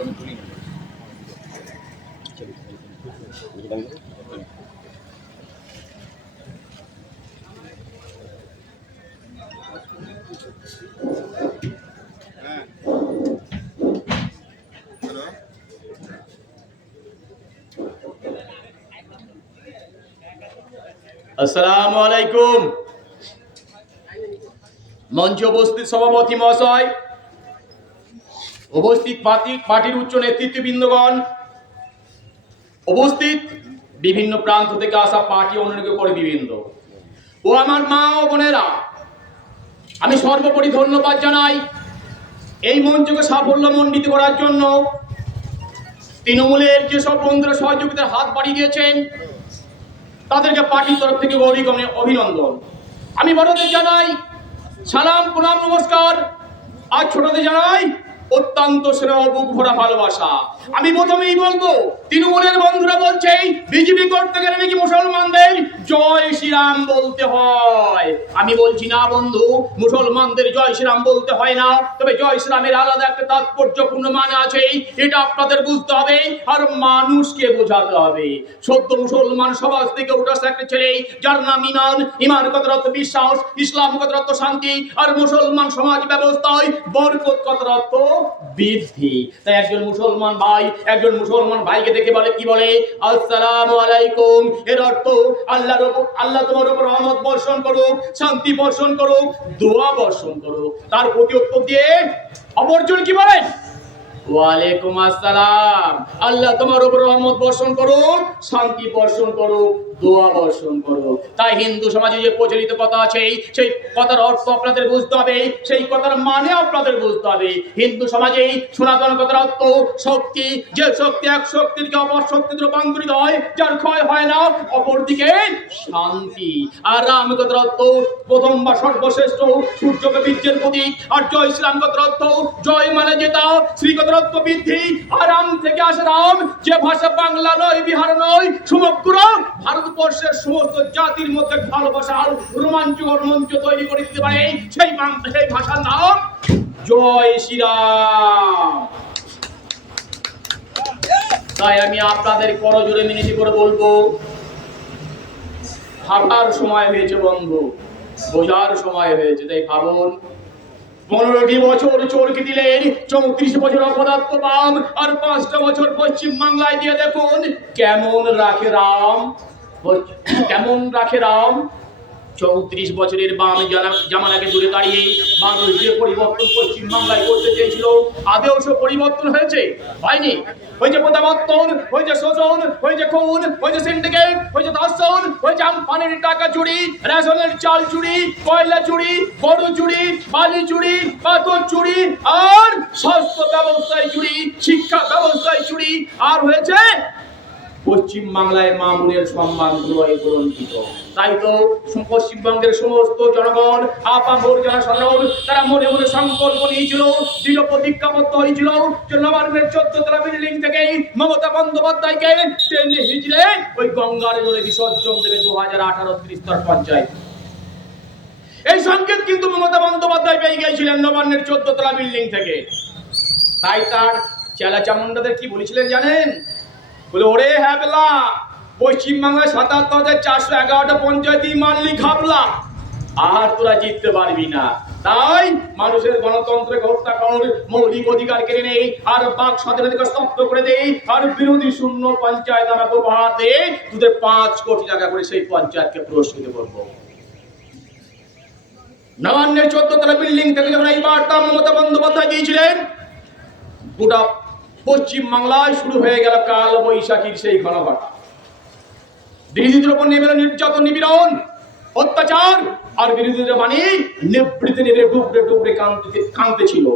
আসসালামু আলাইকুম। মঞ্চে উপস্থিত সভাপতি মহাশয়, উপস্থিত পার্টির উচ্চ নেতৃত্ববৃন্দগণ, উপস্থিত বিভিন্ন প্রান্ত থেকে আসা পার্টি অনুযায়ী করে বিভিন্ন ও আমার মা ও বোনেরা, আমি সর্বোপরি ধন্যবাদ জানাই এই মঞ্চকে সাফল্যমণ্ডিত করার জন্য। তৃণমূলের যেসব বন্ধুরা সহযোগিতার হাত বাড়িয়ে দিয়েছেন তাদেরকে পার্টির তরফ থেকে অভিনন্দন। আমি বড়দের জানাই সালাম, প্রণাম, নমস্কার। আর ছোটদের জানাই অত্যন্ত স্নেহ, বুক ভরা ভালোবাসা। আমি প্রথমেই বলবো, তৃণমূলের বন্ধুরা বলছে বিজেপি করতে গেলে নাকি মুসলমানদের জয় শ্রীরাম বলতে হয়। আমি বলছি না বন্ধু, মুসলমানদের জয় শ্রীরাম বলতে হয় না, তবে জয় শ্রীরামের আলাদা একটা তাৎপর্যপূর্ণ মানে আছে, এটা আপনাদের বুঝতে হবে আর মানুষকে বোঝাতে হবে। সত্য মুসলমান সমাজ থেকে উঠে আসা একটা ছেলে যার নাম ইমান। ইমান কথার অর্থ বিশ্বাস, ইসলাম কথার অর্থ শান্তি, আর মুসলমান সমাজ ব্যবস্থায় বরকত কথার অর্থ বৃদ্ধি। তাই একজন মুসলমান ভাইকে দেখে বলে, কি বলে? আসসালামু আলাইকুম। এর অর্থ আল্লাহ তোমার উপর রহমত বর্ষণ করুক, শান্তি বর্ষণ করুক, দোয়া বর্ষণ করুক। তার প্রতি উত্তর দিয়ে অপরজন কি বলেন? ওয়ালাইকুম আসসালাম। আল্লাহ তোমার উপর রহমত বর্ষণ করুক, শান্তি বর্ষণ করুক, দোয়া বর্ষণ করুক। তাই হিন্দু সমাজে যে প্রচলিত কথা আছে, সেই কথার অর্থ আপনাদের বুঝতে হবে, সেই কথার মানে আপনাদের বুঝতে হবে। হিন্দু সমাজে সনাতন কথার অর্থ শক্তি, যে শক্তি এক শক্তি থেকে অপর শক্তিতে রূপান্তরিত হয়, যার ক্ষয় হয় না। অপরদিকে শান্তি। আর রাম কথার অর্থ প্রথম বা সর্বশ্রেষ্ঠ, সূর্যকে বীর্যের প্রতীক। আর জয় শ্রীরাম কথার অর্থ জয় মানে জেতা, শ্রী কথার অর্থ বৃদ্ধি। আর রাম থেকে আসে রাম, যে ভাষা বাংলা নয়, বিহার নয়, সমগ্র ভারতবর্ষের সমস্ত জাতির মধ্যে ভালোবাসার রোমাঞ্চকর মঞ্চ তৈরি করে দিতে পারে, সেই ভাষার নাম জয় শ্রীরাম। তাই আমি আপনাদের করজোড়ে মিনতি করে বলবো, ভাবার সময় হয়েছে বন্ধু, বোঝার সময় হয়েছে। তাই ভাবুন, 15টি বছর চরকি দিলেন, 34 বছর অপদার্থ বাম, আর 5টা বছর পশ্চিম বাংলায় দিয়ে দেখুন কেমন রাখে রাম। 34 বছরের বাম জামানাকে দূরে দাঁড়িয়ে মানুষ যে পরিবর্তন পশ্চিম বাংলায় করতে চেয়েছিল, আদেও সে পরিবর্তন হয়েছে? হয়নি। হয়েছে প্রত্যাবর্তন, হয়েছে শোষণ, হয়েছে খুন, হয়েছে সিন্ডিকেট, হয়েছে ধর্ষণ, হয়েছে আমফানের টাকা চুরি, রেশনের চাল চুরি, কয়লা চুরি, গরু চুরি, বালি চুরি, পাথর চুরি, আর স্বাস্থ্য ব্যবস্থায় চুরি, শিক্ষা ব্যবস্থায় চুরি। আর হয়েছে পশ্চিম বাংলায় মামুনের সম্মান গ্রন্থিত। তাই তো পশ্চিমবঙ্গের সমস্ত জনগণ, আপামর জনসাধারণ, তারা মনে মনে সংকল্প নিয়েছিল, দৃঢ় প্রতিজ্ঞাবদ্ধ হয়েছিল যে নবান্নের 14 তলা বিল্ডিং থেকে মমতা বন্দ্যোপাধ্যায়কে টেনে হিজড়ে ওই গঙ্গার জলে বিসর্জন দেবে 2018 ত্রিস্তর পঞ্চায়েত। এই সংকেত কিন্তু মমতা বন্দ্যোপাধ্যায় পেয়ে গিয়েছিলেন নবান্নের 14 তলা বিল্ডিং থেকে। তাই তার চেলা চামুন্ডাদের কি বলেছিলেন জানেন? বলে, ওরে হ্যাবলা, পশ্চিমবাংলায় 77,411টা পঞ্চায়েতই মানলি ঘাবলা, আর তোরা জিততে পারবি না। তাই মানুষের গণতন্ত্রকে হত্যা কর, মৌলিক অধিকার কেড়ে নেই, আর বাক স্বাধীনতাকে স্তব্ধ করে দেই, আর বিরোধী শূন্য পঞ্চায়েত আমাকে উপহার দে, তোদের 5 কোটি টাকা করে সেই পঞ্চায়েতকে পুরস্কৃত করবো। নবান্নের 14 তলা বিল্ডিং থেকে যখন এই বার্তা মমতা বন্দ্যোপাধ্যায় দিয়েছিলেন, গোটা পশ্চিম বাংলায় শুরু হয়ে গেল কাল বৈশাখীর সেই ঘনঘটা। বিরোধীদের উপর নেমে এলো নির্যাতন, নিপীড়ন, অত্যাচার, আর বিরোধীদের বাণী নিবৃতে নেবে ডুবরে ডুবরে কাঁদতে ছিল।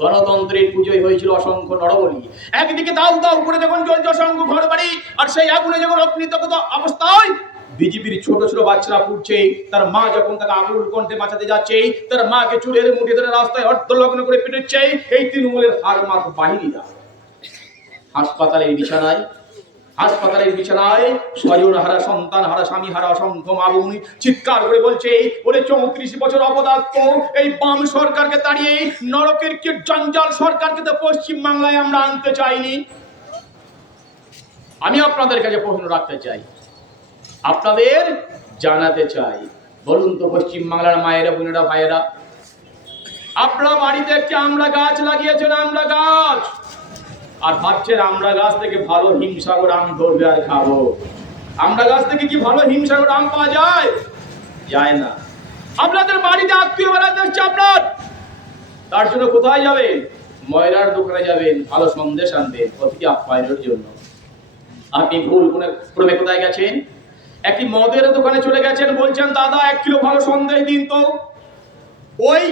গণতন্ত্রের পুজোয় হয়েছিল অসংখ্য নরবলি। একদিকে দাউ দাউ করে যখন জ্বলছে অসংখ্য ঘর বাড়ি, আর সেই আগুনে যখন অগ্নিদগ্ধ অবস্থায় বিজেপির ছোট ছোট বাচ্চারা পুড়ছে, তার মা যখন তাকে আকুল কণ্ঠে বাঁচাতে যাচ্ছে, তার মাকে চুলের মুঠি ধরে রাস্তায় অর্ধলগ্ন করে পিটাচ্ছে এই তৃণমূলের হারমাত বাহিনীরা। হাসপাতালের বিছানায় হাসপাতালের বিছানায় স্বজন হারা, সন্তান হারা, স্বামী হারা অসংখ্য মা বোন চিৎকার করে বলছে, ওরে 34 বছর অপদার্থ এই বাম সরকারকে তাড়িয়ে নরকের কি জঞ্জাল সরকারকে তো পশ্চিম বাংলায় আমরা আনতে চাইনি। আমি আপনাদের কাছে প্রশ্ন রাখতে চাই, আপনাদের জানাতে চাই, বলুন তো পশ্চিম বাংলার মায়েরা, বোনেরা, ভাইয়েরা, আপনারা বাড়িতে একটি আমড়া গাছ লাগিয়েছেন, আমড়া গাছ, আর ভাবছেন আমড়া গাছ থেকে ভালো হিমসাগর আম ধরবে আর খাবো। আমড়া গাছ থেকে কি ভালো হিমসাগর আম পাওয়া যায়? যায় না। আপনাদের বাড়িতে আত্মীয় বেড়াতে আসছে আপনার, তার জন্য কোথায় যাবেন? ময়রার দোকানে যাবেন, ভালো সন্দেশ আনবেন অতিথি আপ্যায়নের জন্য। আপনি ভুল ক্রমে কোথায় গেছেন? একটি মদের দোকানে চলে গেছেন, বলছেন দাদা 1 কিলো ভালো সন্দেশ দিন তো। ওই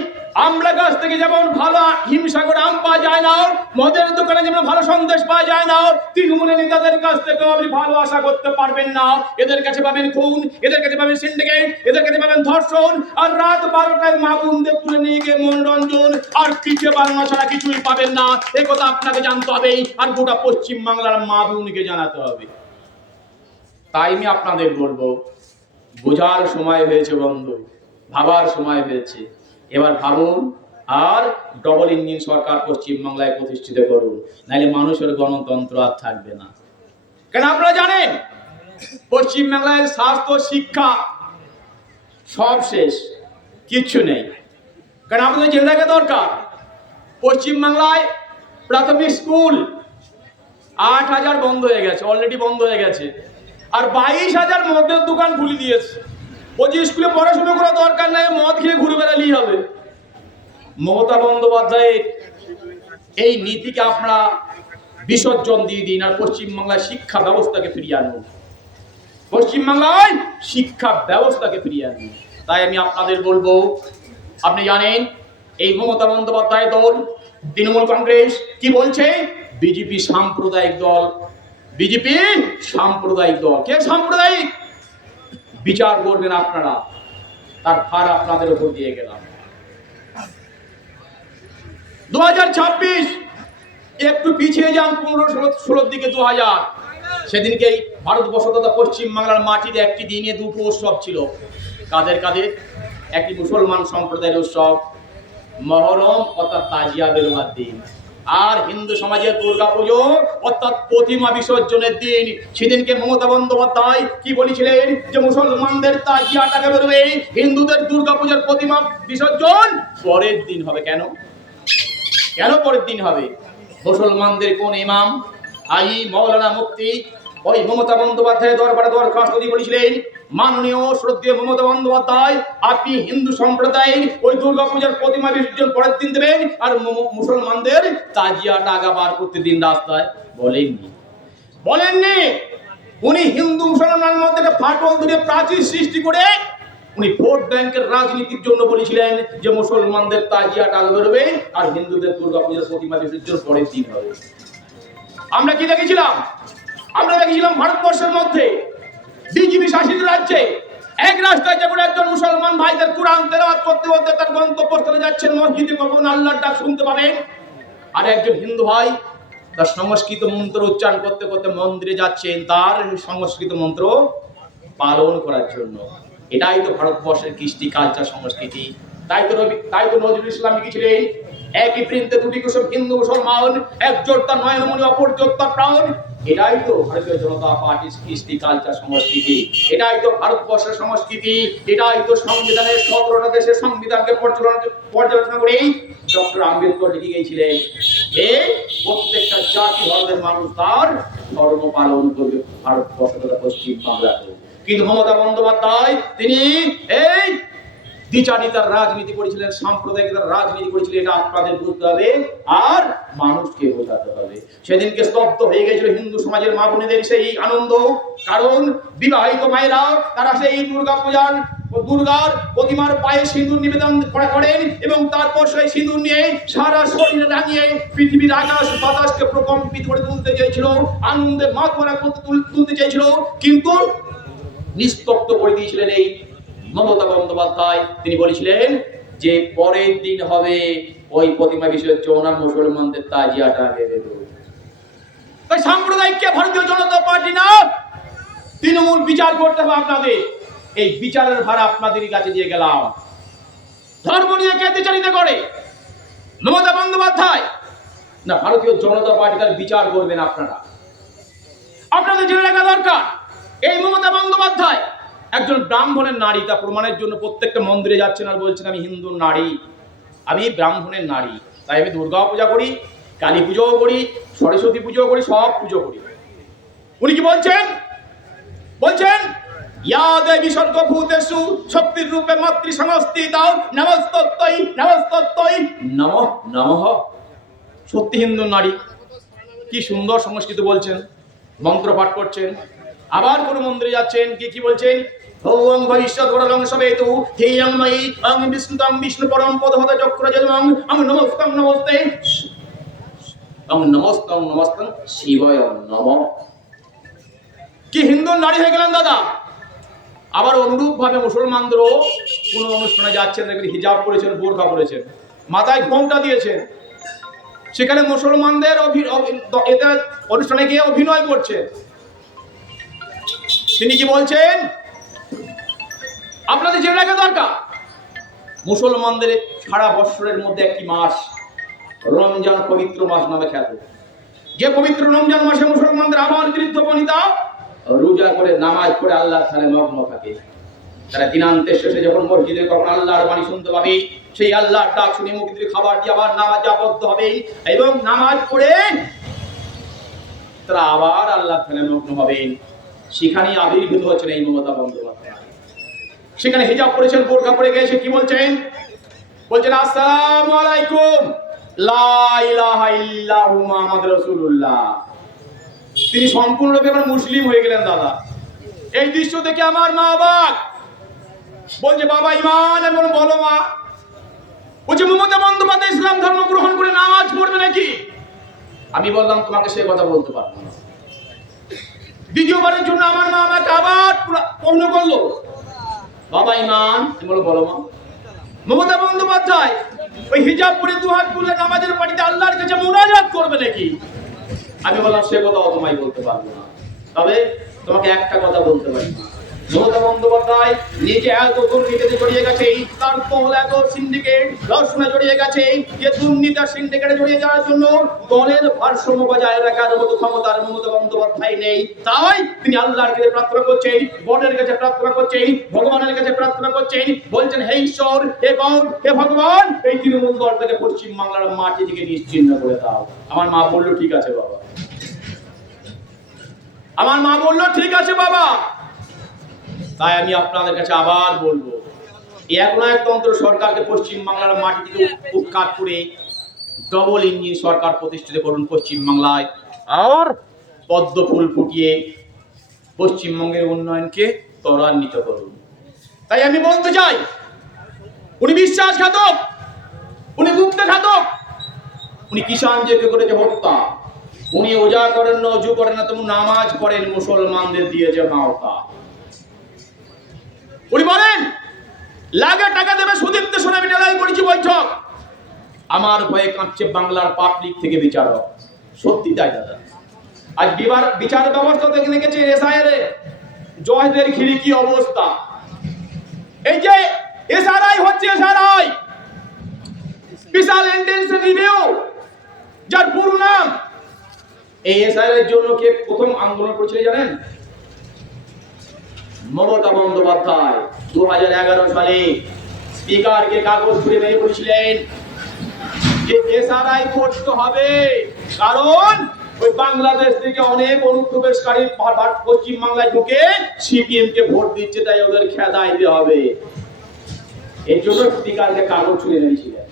আমড়া গাছ থেকে যেমন ভালো হিমসাগর আম পাওয়া যায় না, মদের দোকানে যেমন ভালো সন্দেশ পাওয়া যায় না, তৃণমূলের নেতাদের কাছ থেকে আপনি ভালো আশা করতে পারবেন না। এদের কাছে পাবেন খুন, এদের কাছে পাবেন সিন্ডিকেট, এদের কাছে পাবেন ধর্ষণ, আর রাত 12টায় মা বোনদের তুলে নিয়ে গিয়ে মনোরঞ্জন আর পিঠে বানানো ছাড়া কিছুই পাবেন না। এই কথা আপনাকে জানতে হবে, আর গোটা পশ্চিম বাংলার মা বোনকে জানাতে হবে। তাই আমি আপনাদের বলবো, বোঝার সময় হয়েছে বন্ধু, ভাবার সময় হয়েছে। এবার ভাবুন আর ডবল ইঞ্জিন সরকার পশ্চিম বাংলায় প্রতিষ্ঠিত করুন, নাহলে মানুষের গণতন্ত্র আর থাকবে না। কেন আপনারা জানেন পশ্চিম বাংলায় স্বাস্থ্য, শিক্ষা সব শেষ, কিচ্ছু নেই। কারণ আপনাদের জেনে রাখা দরকার, পশ্চিম বাংলায় প্রাথমিক স্কুল 8,000 বন্ধ হয়ে গেছে, অলরেডি বন্ধ হয়ে গেছে, আর 22,000 মদের দোকান খুলে দিয়েছে। ওই যে স্কুলে পড়াশোনা করা দরকার নাই, মদ খেয়ে ঘুরে বেড়ালেই হবে। মমতা বন্দ্যোপাধ্যায়ের এই নীতিকে আপনারা বিসর্জন দিয়ে দিন, আর পশ্চিমবাংলায় শিক্ষা ব্যবস্থাকে ফিরিয়ে আনুন, পশ্চিমবাংলায় শিক্ষা ব্যবস্থাকে ফিরিয়ে আনুন। তাই আমি আপনাদের বলবো, আপনি জানেন এই মমতা বন্দ্যোপাধ্যায় দল, তৃণমূল কংগ্রেস কি বলছে? বিজেপি সাম্প্রদায়িক দল, বিজেপি সাম্প্রদায়িক দল। কে সাম্প্রদায়িক? বিচার করবেন আপনারা, তার ভার আপনাদের উপর দিয়ে গেলাম। 2026 একটু পিছিয়ে যান 15-16 দিকে, 2000 সেদিনকেই ভারতবর্ষ তথা পশ্চিম বাংলার মাটিতে একটি দিনে দুটো উৎসব ছিল। কাদের কাদের? একটি মুসলমান সম্প্রদায়ের উৎসব মহরম অর্থাৎ তাজিয়া বেরোবার দিন, আর হিন্দু সমাজের দুর্গা পুজো অর্থাৎ প্রতিমা বিসর্জনের দিন। সেদিনকে মমতা বন্দ্যোপাধ্যায় কি বলেছিলেন? যে মুসলমানদের তাজিয়া টাকা বেরোবে, হিন্দুদের দুর্গা পূজার প্রতিমা বিসর্জন পরের দিন হবে। কেন কেন পরের দিন হবে? মুসলমানদের কোন ইমাম, আই মৌলানা মুফতি ওই মমতা বন্দ্যোপাধ্যায়ের দরবারে দরখাস্ত দিয়ে বলেছিলেন, মাননীয় শ্রদ্ধেয় মমতা বন্দ্যোপাধ্যায়, আপনি হিন্দু সম্প্রদায়ের ওই দুর্গা পূজার প্রতিমা বিসর্জন পরের দিন দেবেন, আর মুসলমানদের তাজিয়া টাকা বার করতে দিন রাস্তায়। বলেননি। উনি হিন্দু মুসলমানের মধ্যে একটা ফাটল ধরে প্রাচীর সৃষ্টি করে উনি ভোট ব্যাংকের রাজনীতির জন্য বলেছিলেন যে মুসলমানদের তাজিয়া টাকা বেরোবে আর হিন্দুদের দুর্গা পূজার প্রতিমা বিসর্জন পরের দিন হবে। আমরা কি দেখেছিলাম? আমরা দেখেছিলাম ভারতবর্ষের মধ্যে বিজেপি শাসিত রাজ্যে এক রাস্তায় যখন একজন মুসলমান ভাইদের কোরআন তেলাওয়াত করতে করতে তার গন্তব্যস্থলে যাচ্ছেন, মসজিদে কখন আল্লাহর ডাক শুনতে পাবেন, আর একজন হিন্দু ভাই তার সংস্কৃত মন্ত্র উচ্চারণ করতে করতে মন্দিরে যাচ্ছেন তার সংস্কৃত মন্ত্র পালন করার জন্য। এটাই তো ভারতবর্ষের কৃষ্টি, কালচার, সংস্কৃতি। তাই তো নজরুল ইসলাম লিখেছিলেন, একই বৃন্তে দুটি কুসুম হিন্দু মুসলমান, এক জোট তার নয়নমণি অপর জোট তার প্রাণ। এটাই তো ভারতীয় জনতা পার্টির কৃষ্টি, কালচার, সংস্কৃতি। এটাই তো ভারতবর্ষের সংস্কৃতি। এটাই তো সংবিধানের 17টা দেশের সংবিধানকে পর্যালোচনা করেই ডক্টর আম্বেদকর লিখে গিয়েছিলেন যে প্রত্যেকটা জাতি ধর্মের মানুষ তার ধর্ম পালন করবে ভারতবর্ষ তথা পশ্চিম বাংলাতে। কিন্তু মমতা বন্দ্যোপাধ্যায় তিনি এই দ্বিচারিতার রাজনীতি করেছিলেন, সাম্প্রদায়িকতার রাজনীতি করেছিলেন। এটা আপনাদের বুঝতে হবে আর মানুষকে বোঝাতে হবে। সেদিনকে স্তব্ধ হয়ে গেছিল হিন্দু সমাজের মা বোনেদের সেই আনন্দ, কারণ বিবাহিত মায়েরা তারা সেই দুর্গার প্রতিমার পায়ে সিঁদুর নিবেদন করেন এবং তারপর সেই সিঁদুর নিয়ে সারা শরীরে রাঙিয়ে পৃথিবীর আকাশ বাতাসকে প্রকম্পিত করে তুলতে চেয়েছিল, আনন্দে মাতমরা করতে তুলতে চেয়েছিল, কিন্তু নিস্তব্ধ করে দিয়েছিলেন এই মমতা বন্দ্যোপাধ্যায়। তিনি বলেছিলেন যে পরের দিন হবে ওই প্রতিমা বিসর্জন আর মুসলমানদের তাজিয়াটা বেরোবে। তাই সাম্প্রদায়িককে ভারতীয় জনতা পার্টি না, তৃণমূল বিচার করতে হবে আপনাদের। এই বিচারের ভার আপনাদেরই কাছে দিয়ে গেলাম। ধর্ম নিয়ে কে বিচারিতা করে? মমতা বন্দ্যোপাধ্যায় না ভারতীয় জনতা পার্টি তার বিচার করবেন আপনারা? আপনাদের জেনে রাখা দরকার, এই মমতা বন্দ্যোপাধ্যায় একজন ব্রাহ্মণের নারী। তা প্রমাণের জন্য প্রত্যেকটা মন্দিরে যাচ্ছেন আর বলছেন আমি হিন্দু নারী, আমি ব্রাহ্মণের নারী, তাই আমি দুর্গা পূজা করি, কালী পুজোও করি, সরস্বতী পুজো করি, সব পুজো করি। উনি কি বলছেন? বলছেন ইয়া দেবী সর্বভূতেষু শক্তির রূপে মাতৃ সংস্থিতা নমস্তত্তৈ নমস্তত্তৈ নমঃ নমঃ। সত্যি হিন্দু নারী, কি সুন্দর সংস্কৃত বলছেন, মন্ত্র পাঠ করছেন। আবার কোন মন্দিরে যাচ্ছেন, কি বলছেন? ওং ভবিষ্যৎ বরং সবেতু হেয়ং ময়ি অং বিষ্ণুতং বিষ্ণু পরম পদহত চক্রজং অং নমস্তং নমস্তে অং নমস্তং নমস্তং শিবায় নমঃ। কি হিন্দু নারী হয়ে গেলেন দাদা। আবার অনুরূপ ভাবে মুসলমানদেরও কোন অনুষ্ঠানে যাচ্ছেন, দেখবেন হিজাব পরেছেন, বোরখা পরেছেন, মাথায় ঘোমটা দিয়েছেন, সেখানে মুসলমানদের এতে অনুষ্ঠানে গিয়ে অভিনয় করছে। তিনি কি বলছেন? আপনাদের জেনে রাখা দরকার, মুসলমানদের সারা বৎসরের মধ্যে একটি মাস রমজান পবিত্র মাস নামে খ্যাত। যে পবিত্র রমজান মাসে মুসলমানদের আবার বৃদ্ধ বনিতা রোজা করে নামাজ পড়ে আল্লাহর ধারে মগ্ন থাকে। তারা দিনান্তের শেষে যখন মসজিদে কখন আল্লাহর বাণী শুনতে পাবে, সেই আল্লাহর ডাক শুনে মুখ দিয়ে খাবার দিয়ে আবার নামাজ আবদ্ধ হবে এবং নামাজ পড়ে তারা আবার আল্লাহর ধারে মগ্ন হবেন। সেখানেই আবির্ভূত হচ্ছেন এই মমতা বন্দ্যোপাধ্যায়। সেখানে হিজাব পরেছেন, বোরখা পরে গেছে, কি বলছেন? বলছেন আসসালামু আলাইকুম লা ইলাহা ইল্লাল্লাহু মুহাম্মাদুর রাসূলুল্লাহ। তিনি সম্পূর্ণরূপে এবার মুসলিম হয়ে গেলেন দাদা। এই দৃশ্য দেখে আমার মা অবাক, বলছে বাবা ইমান এবং বলো মা। বলছে মমতা বন্দ্যোপাধ্যায় ইসলাম ধর্ম গ্রহণ করে নামাজ পড়বে নাকি? আমি বললাম তোমাকে সে কথা বলতে পারবো না। দ্বিতীয়বারের জন্য আমার মা আমাকে আবার প্রশ্ন করলো বাবা ইমান, বলো বলো মা। মমতা বন্দ্যোপাধ্যায় ওই হিজাব পরে দুহাত তুলে নামাজের পাটিতে আল্লাহর কাছে মুনাজাত করবে নাকি? আমি বললাম সে কথা তোমায় বলতে পারবো না, তবে তোমাকে একটা কথা বলতে পারি। মমতা বন্দ্যোপাধ্যায় নিজে এত দুর্নীতিতে জড়িয়ে গেছে, তার দল এত সিন্ডিকেট দর্শনে জড়িয়ে গেছে যে দুর্নীতি সিন্ডিকেটে জড়িয়ে যাওয়ার জন্য দলের ভারসাম্য বজায় রাখার মতো ক্ষমতার মমতা বন্দ্যোপাধ্যায় নেই। তাই তিনি আল্লাহর কাছে প্রার্থনা করছেন, বটের কাছে প্রার্থনা করছেন, ভগবানের কাছে প্রার্থনা করছেন, বলছেন হে ঈশ্বর, হে গড, হে ভগবান, এই তৃণমূল দলটাকে পশ্চিম বাংলার মাটি থেকে নিশ্চিহ্ন করে দাও। আমার মা বললো ঠিক আছে বাবা। আমার মা বললো ঠিক আছে বাবা। তাই আমি আপনাদের কাছে আবার বলবো, একনায়কতন্ত্র সরকারকে পশ্চিম বাংলার মাটি থেকে উৎখাত করে ডবল ইঞ্জিন সরকার প্রতিষ্ঠিত করুন পশ্চিম বাংলায়, আর পদ্ম ফুল ফুটিয়ে পশ্চিমবঙ্গের উন্নয়নকে ত্বরান্বিত করুন। তাই আমি বলতে চাই, উনি বিশ্বাসঘাতক, উনি গুপ্তঘাতক, উনি কিষাণ জেকে করেছে হত্যা, উনি ওজা করেন না, অজু করেন না, তুমি নামাজ পড়েন মুসলমানদের দিয়েছে মাওতা। উনি বলেন লাগে টাকা দেবে সুদীপ্ত শোনা বিদ্যালয় করেছি বৈঠক। আমার ভয়ে কাঁপছে বাংলার পাবলিক থেকে বিচারক। সত্যি তাই দাদা। আজ বিচার ব্যবস্থা থেকে দেখেছি এসআইআর জজদের ঘিরে কি অবস্থা। এই যে এসআরআই হচ্ছে, এসআরআই স্পেশাল ইন্টেনসিভ রিভিউ, যার পুরো নাম। এই এসআইআর এর জন্য কে প্রথম আন্দোলন করেছিল জানেন? মমতা বন্দ্যোপাধ্যায় 2011 সালে স্পিকারকে কাগজ ছুড়ে মেরে বলেছিলেন যে এসআরআই করতে হবে, কারণ ওই বাংলাদেশ থেকে অনেক অনুপ্রবেশকারী পশ্চিম বাংলায় ঢুকে সিপিএম কে ভোট দিচ্ছে, তাই ওদের খেদাই দিতে হবে। এর জন্য স্পিকারকে কাগজ ছুড়ে মেরেছিলেন।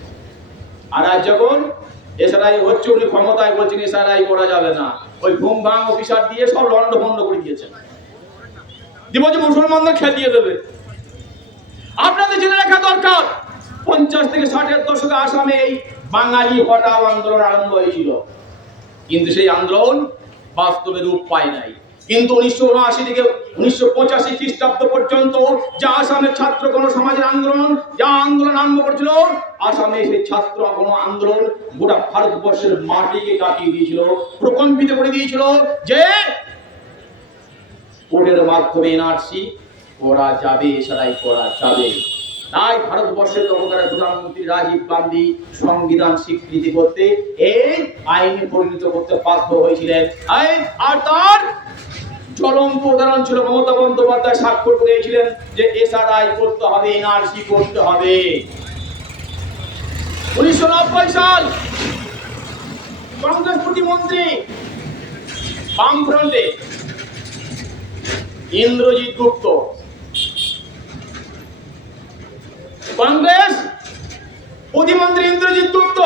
আর আজ যখন এসআরআই হচ্ছে, উনি ক্ষমতায় বলছেন এসআরআই করা যাবে না, ওই ঘুম ভাঙ অফিসার দিয়ে সব লন্ড ভন্ড করে দিয়েছেন, যে মুসলমানদের খেদিয়ে দেবে। আপনাদের জেনে রাখা দরকার, 50 থেকে 60-এর দশকে আসামে এই বাঙালি হটাও আন্দোলন আরম্ভ হয়েছিল, কিন্তু সেই আন্দোলন বাস্তবে রূপ পায় নাই। কিন্তু 1979 থেকে 1985 খ্রিস্টাব্দ পর্যন্ত যা আসামের ছাত্র গণসমাজের আন্দোলন আরম্ভ করেছিল, আসামে সেই ছাত্র গণ আন্দোলন গোটা ভারতবর্ষের মাটিকে কাটিয়ে দিয়েছিল, প্রকম্পিত করে দিয়েছিল যে ভোটের মাধ্যমে এনআরসি করা যাবে, এছাড়াই করা যাবে। তাই ভারতবর্ষের তখনকার প্রধানমন্ত্রী রাজীব গান্ধী সংবিধান স্বীকৃতি করতে এই আইনে পরিণত করতে বাধ্য হয়েছিলেন। আর তার জ্বলন্ত উদাহরণ ছিল মমতা বন্দ্যোপাধ্যায় স্বাক্ষর করেছিলেন যে এসআরআই করতে হবে, এনআরসি করতে হবে। 1990 সাল কংগ্রেস প্রতিমন্ত্রী বামফ্রন্টে ইন্দ্রজিৎ গুপ্ত, কংগ্রেস প্রতিমন্ত্রী ইন্দ্রজিৎ গুপ্ত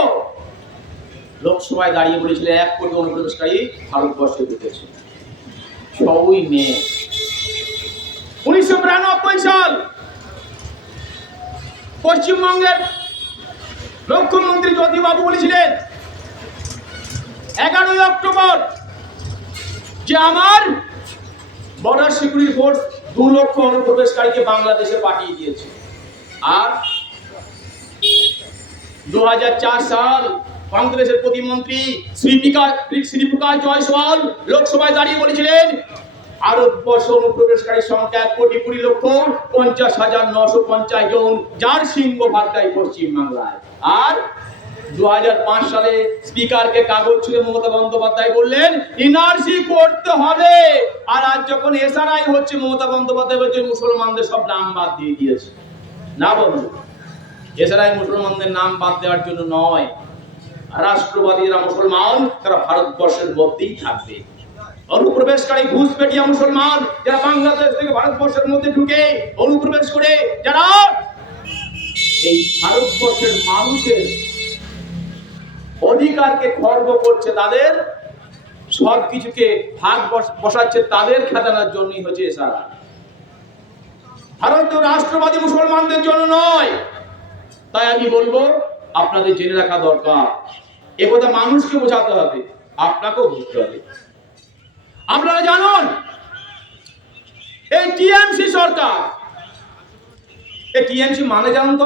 লোকসভায় দাঁড়িয়ে বলেছিলেন 1 কোটি অনুপ্রবেশকারী ভারতবর্ষে ঢুকেছে, সবই মেয়ে। 1992 সাল পশ্চিমবঙ্গের মুখ্যমন্ত্রী জ্যোতিবাবু বলেছিলেন 11ই অক্টোবর যে আমার বর্ডার সিকিউরিটি ফোর্স 2 লক্ষ অনুপ্রবেশকারীকে বাংলাদেশে পাঠিয়ে দিয়েছে। আর 2004 সাল কংগ্রেসের প্রতিমন্ত্রী শ্রীপ্রকাশ জয়সওয়াল লোকসভায় দাঁড়িয়ে বলেছিলেন ভারতবর্ষ অনুপ্রবেশকারীর সংখ্যা 1,50,950 জন, যার সিংহভাগটাই পশ্চিমবাংলায়। আর 2005 সালে স্পিকারকে কাগজ ছুঁড়ে মমতা বন্দ্যোপাধ্যায় বললেন এনআরসি করতে হবে। আর আজ যখন এসআরআই হচ্ছে, মমতা বন্দ্যোপাধ্যায় বলছে মুসলমানদের সব নাম বাদ দিয়ে দিয়েছে। না বন্ধু, এসআরআই মুসলমানদের নাম বাদ দেওয়ার জন্য নয়। রাষ্ট্রবাদী যারা মুসলমান তারা ভারতবর্ষের মধ্যেই থাকবে। অনুপ্রবেশকারী ঘুষপেটিয়া মুসলমান যারা বাংলাদেশ থেকে ভারতবর্ষের মধ্যে ঢুকে অনুপ্রবেশ করে যারা এই ভারতবর্ষের মানুষের অধিকারকে খর্ব করছে, তাদের সবকিছুকে ভাগ বসাচ্ছে, তাদের খেদানোর জন্যই হচ্ছে এসআরআই। ভারতীয় রাষ্ট্রবাদী মুসলমানদের জন্য নয়। তাই আমি বলবো আপনাদের জেনে রাখা দরকার, একথা মানুষকে বোঝাতে হবে, আপনাকেও বুঝতে হবে। আপনারা জানুন এই টিএমসি সরকার, এই টিএমসি মানে জানুন তো?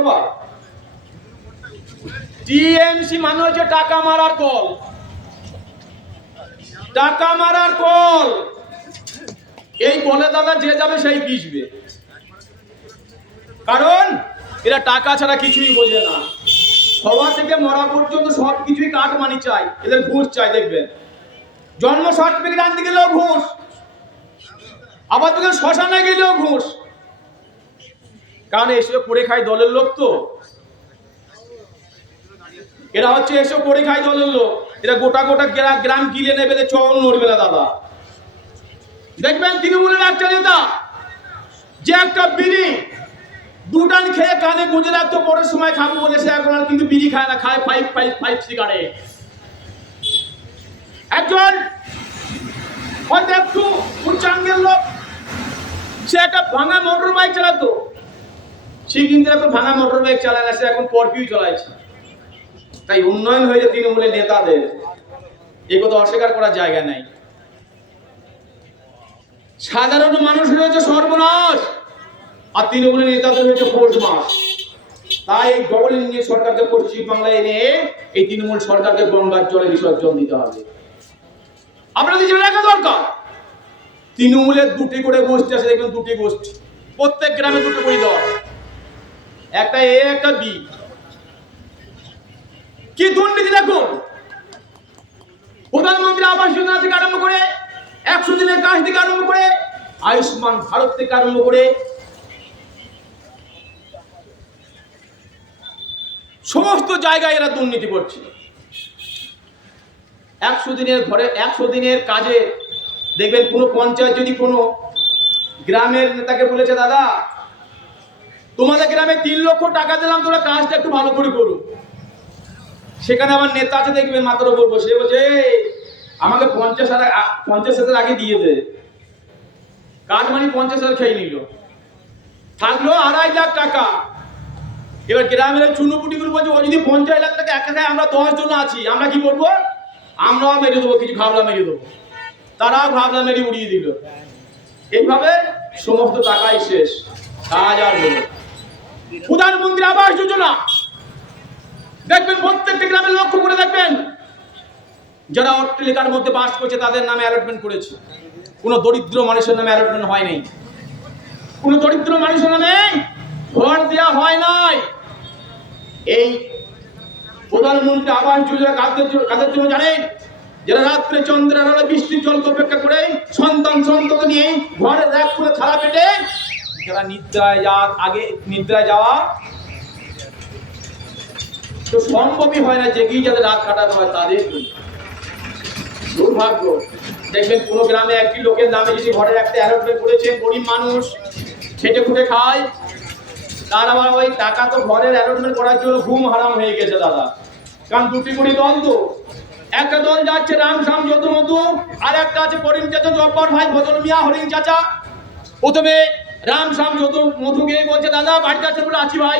টিএমসি মানে হচ্ছে টাকা মারার কল, টাকা মারার কল। এই কলে দাদা যে যাবে সেই পিছবে, কারণ এরা টাকা ছাড়া কিছুই বোঝে না। সভা থেকে মরা পর্যন্ত সব কিছুই কাটমানি চাই, এদের ঘুষ চাই। দেখবেন জন্ম সার্টিফিকেট আনতে গেলেও ঘুষ, আবার তোকে শ্মশানে গেলেও ঘুষ। কারণ এসব করে খায় দলের লোক, তো এরা হচ্ছে এসব করে খায় দলের লোক। এরা গোটা গোটা গ্রাম গিলে নেবে, চল নড়বে না দাদা। দেখবেন তৃণমূলের একটা নেতা যে একটা বিড়ি 2 টান খেয়ে কানে গুঁজে রাখতো, পরের সময় খাবো বলে সে এখন আর কিন্তু বিড়ি খায় না, খায় 5 সিগারেট। একজন হয়তো একটু উচ্চাঙ্গের লোক, সে একটা ভাঙা মোটর বাইক চালাতো, সে কিন্তু এখন ভাঙা মোটর বাইক চালায় না, সে এখন স্করপিও চালাচ্ছে। তাই উন্নয়ন হয়েছে তৃণমূলের নেতাদের, এই কথা অস্বীকার করার জায়গা নাই। সাধারণ মানুষের হচ্ছে সর্বনাশ, আর তৃণমূলের নেতাদের হচ্ছে পৌষ মাস। তাই এই ডবল ইঞ্জিন সরকারকে পশ্চিমবাংলায় এনে এই তৃণমূল সরকারকে গঙ্গার জলে বিসর্জন দিতে হবে। আপনাদের জেনে রাখা দরকার, তৃণমূলের 2টি করে গোষ্ঠী আছে, দেখবেন 2টি গোষ্ঠী, প্রত্যেক গ্রামে 2টি করে দেওয়া, একটা এ একটা বি। কি দুর্নীতি দেখুন! প্রধানমন্ত্রী আবাস যোজনা থেকে আরম্ভ করে 100 দিনের কাজ থেকে আরম্ভ করে আয়ুষ্মান ভারত থেকে আরম্ভ করে সমস্ত জায়গায় এরা দুর্নীতি করছে। 100 দিনের ঘরে 100 দিনের কাজে দেখবেন কোনো পঞ্চায়েত যদি কোনো গ্রামের নেতাকে বলেছে দাদা তোমাদের গ্রামে 3 লক্ষ টাকা দিলাম, তোমরা কাজটা একটু ভালো করে করো, সেখানে আমার নেতা আছে দেখবেন মাথার উপর বসে বলছে আমাকে 50,000 আগে দিয়ে দে। কাজ মানে 50,000 খেয়ে নিল, থাকলো 2.5 লাখ টাকা। এবার গ্রামের চুনুপুটিগুলো বলছে ও যদি 50 লাখ টাকা একা খায়, আমরা 10 জন আছি, আমরা কি করবো? আমরাও মেরে দেবো, কিছু ঘাবলা মেরে দেবো। তারাও ঘাবলা মেরে উড়িয়ে দিল। এইভাবে সমস্ত টাকাই শেষ, কাজ আর হলো। প্রধানমন্ত্রী আবাস যোজনা দেখবেন প্রত্যেকটা গ্রামে লক্ষ্য করে দেখবেন, যারা অট্টালিকার মধ্যে বাস করছে তাদের নামে অ্যালটমেন্ট করেছে, কোনো দরিদ্র মানুষের নামে অ্যালটমেন্ট হয় নাই, কোনো দরিদ্র মানুষের নামে ঘর দেওয়া হয় নাই। এই প্রধানমন্ত্রী আবাস যোজনা কাদের জন্য জানেন? যারা রাত্রে চন্দ্রের আলো বৃষ্টির জলকে অপেক্ষা করে সন্তান নিয়ে ঘরে এক করে থালা পেটে যারা নিদ্রায় যাওয়া তো সম্ভবই হয় না, জেগেই যাদের রাত কাটাতে হয় তাদের দুর্ভাগ্য। দেখবেন কোনো গ্রামে একটি লোকের নামে যদি ঘরের একটা অ্যালটমেন্ট করেছেন, গরিব মানুষ খেটে খুঁটে খায়, তার আবার ওই টাকা তো ঘরের অ্যালটমেন্ট করার জন্য ঘুম হারাম হয়ে গেছে দাদা। কারণ দুটি করে দল, তো একটা দল যাচ্ছে রাম শ্যাম যদু মধু, আর একটা আছে করিম চাচা জব্বর ভাই ভজল মিয়া হরিণ চাচা। প্রথমে রাম শ্যাম যদু মধু গিয়ে বলছে, দাদা বাড়িতে আছে? বলে আছি ভাই।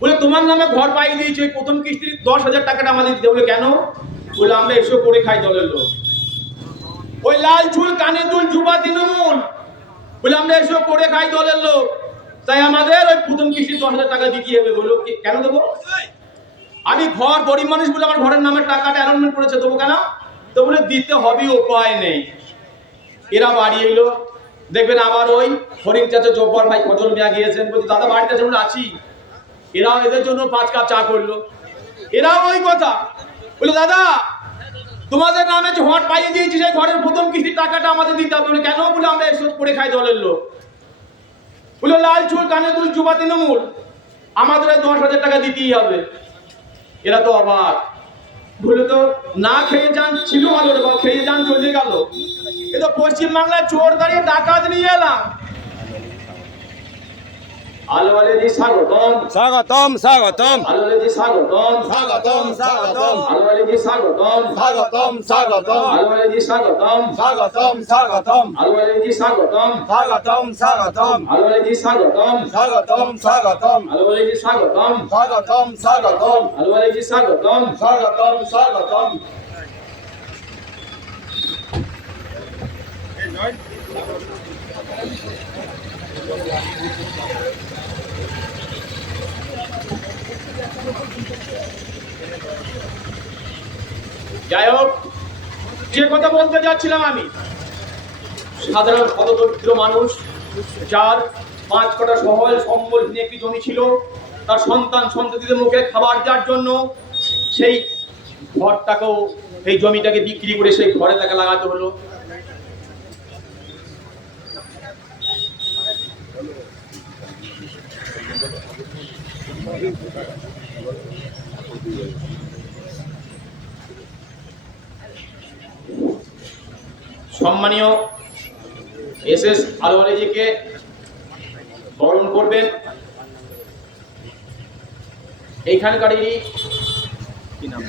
বলে তোমার নামে ঘর পাইয়ে দিয়েছে, ওই প্রথম কিস্তির 10,000 টাকাটা আমাদের দিতে। বলে কেন? বলে আমরা এসব করে খাই দলের লোক। ওই লাল চুল কানে দুল যুবা তৃণমূল, বলে আমরা এসব করে খাই দলের লোক, তাই আমাদের ওই প্রথম কিস্তির 10,000 টাকা দিতে হবে। বললো কেন দেবো? আমি ঘর গরিব মানুষ বলে আমার ঘরের নামে টাকাটা অ্যালটমেন্ট করেছে, দেবো কেন? তো বলে দিতে হবে, উপায় নেই। এরা বাড়ি এলো, দেখবেন আবার ওই হরিণ চাচা জব্বর ভাই ফজল মিয়া গিয়েছেন, বলছি দাদা বাড়িতে আছে? বলে আছি। এরাও এদের জন্য 5 কাপ চা করলো। এরাও ওই কথা, বলে দাদা তোমাদের নামে যে ঘর পাইয়ে দিয়েছি, সেই ঘরের প্রথম কিস্তির টাকাটা আমাদের দিতে হবে। বলে কেন? বলে আমরা এসব করে খাই দলের লোক। বলে লাল চুল কানে দুল যুবা তৃণমূল, আমাদের 10,000 টাকা দিতেই হবে। এরা তো অবাক, বলে তো না খেয়ে যান ছিল ভালো রে বাবা, খেয়ে যান চলে গেল। এ তো পশ্চিমবাংলায় চোর দাঁড়িয়ে ডাকাত নিয়ে এলাম। আলওয়ালেজি স্বাগতম স্বাগতম স্বাগতম আলওয়ালেজি স্বাগতম স্বাগতম স্বাগতম আলওয়ালেজি স্বাগতম স্বাগতম স্বাগতম আলওয়ালেজি স্বাগতম স্বাগতম স্বাগতম আলওয়ালেজি স্বাগতম স্বাগতম স্বাগতম আলওয়ালেজি স্বাগতম স্বাগতম স্বাগতম আলওয়ালেজি স্বাগতম স্বাগতম স্বাগতম আলওয়ালেজি স্বাগতম স্বাগতম স্বাগতম। যাই হোক, যে কথা বলতে যাচ্ছিলাম আমি, সাধারণ হতদরিদ্র মানুষ যার 5 কাঠা সহজ সম্বল নিয়ে একটি জমি ছিল, তার সন্ততিদের মুখে খাবার দেওয়ার জন্য সেই ঘরটাকেও, এই জমিটাকে বিক্রি করে সেই ঘরে তাকে লাগাতে হলো। সম্মানীয় SS আলওয়ালেজিকে বরণ করবেন এইখানকারই কি নাম,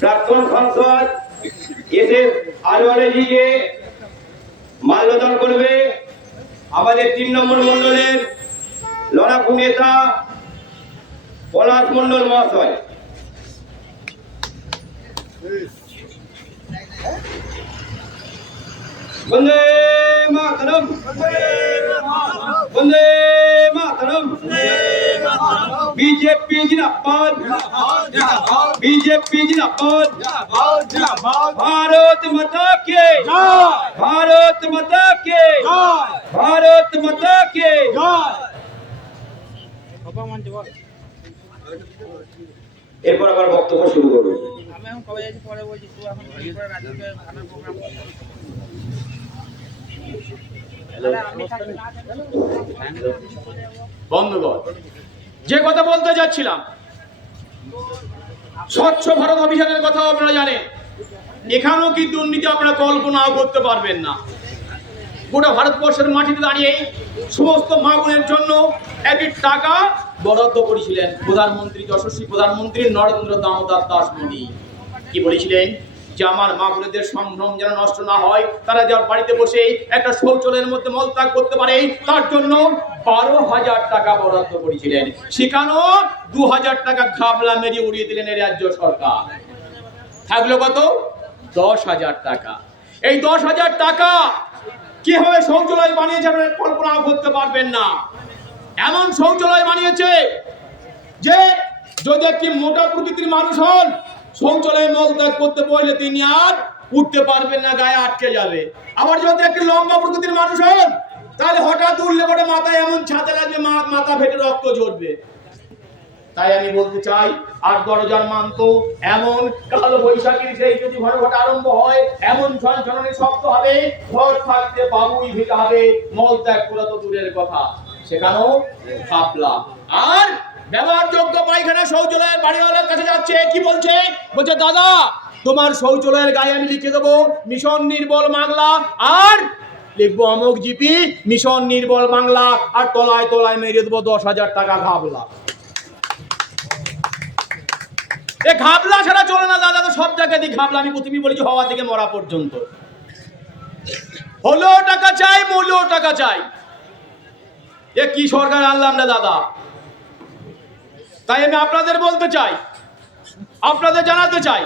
প্রাক্তন সাংসদ SS আলওয়ালেজিকে মাল্যদান করবে আমাদের 3 নম্বর মন্ডলের লড়াকু নেতা পলাশ মন্ডল মহাশয়। বন্দে মাতরম, বন্দে মাতরম, বিজেপি জিন্দাবাদ, বিজেপি জিন্দাবাদ, ভারত মাতা কে জয়, ভারত মাতা কে জয়, ভারত মাতা কে জয়। এরপর আবার বক্তব্য শুরু করবো। বন্ধুগণ, যে কথা বলতে যাচ্ছিলাম, স্বচ্ছ ভারত অভিযানের কথা আপনারা জানেন। এখানেও কি দুর্নীতি আপনারা কল্পনাও করতে পারবেন না। গোটা ভারতবর্ষের মাটিতে দাঁড়িয়ে সমস্ত মা বোনের জন্য একটি টাকা বরাদ্দ করেছিলেন প্রধানমন্ত্রী, যশস্বী প্রধানমন্ত্রী নরেন্দ্র দামোদর দাস মোদী। কি বলেছিলেন? যে আমার মা বোনেদের সম্ভ্রম যেন নষ্ট না হয়, তারা যা বাড়িতে বসে একটা শৌচালয়ের মধ্যে মলত্যাগ করতে পারে, তার জন্য 12,000 টাকা বরাদ্দ করেছিলেন। সেখানে 2,000 টাকা ঘাবলা মেরে উড়িয়ে দিলেন এই রাজ্য সরকার। থাকলো কত? 10,000 টাকা। এই 10,000 টাকা কিভাবে শৌচালয় বানিয়েছে আপনারা কল্পনা করতে পারবেন না। এমন শৌচালয় বানিয়েছে যে যদি একটি মোটা প্রকৃতির মানুষ হন, শৌচালয়ে মলত্যাগ করতে বললে তিনি আর উঠতে পারবেন না, গায়ে আটকে যাবে। আবার যদি একটি লম্বা প্রকৃতির মানুষ হন, তাহলে হঠাৎ উঠলে পরে মাথায় এমন ছাতে লাগবে, মাথা ফেটে রক্ত ঝরবে। তাই আমি বলতে চাই, আর দরজার মানতো এমন কালো বৈশাখীর সেই যদি ঘন ঘটা আরম্ভ হয়, এমন ঝনঝনানি শব্দ হবে, ঘর থাকতে বাবুই ভিটা হবে, মলত্যাগ করা তো দূরের কথা, সেখানেও ঘাপলা। আর ব্যবহারযোগ্য পায়খানা শৌচালয়ের বাড়িওয়ালার কাছে যাচ্ছে, কি বলছে? বলছে, দাদা তোমার শৌচালয়ের গায়ে আমি লিখে দেবো মিশন নির্মল বাংলা, আর লিখবো অমুক জিপি মিশন নির্মল বাংলা, আর তলায় তলায় মেরে দেবো 10,000 টাকা ঘাবলা। এ ঘাবলা ছাড়া চলে না দাদা, তো সব জায়গায় দিয়ে ঘাবলা। আমি প্রথমেই বলেছি, হওয়া থেকে মরা পর্যন্ত হলেও টাকা চাই, মূল্যও টাকা চাই। এ কি সরকার আনলাম না দাদা? তাই আমি আপনাদের বলতে চাই, আপনাদের জানাতে চাই,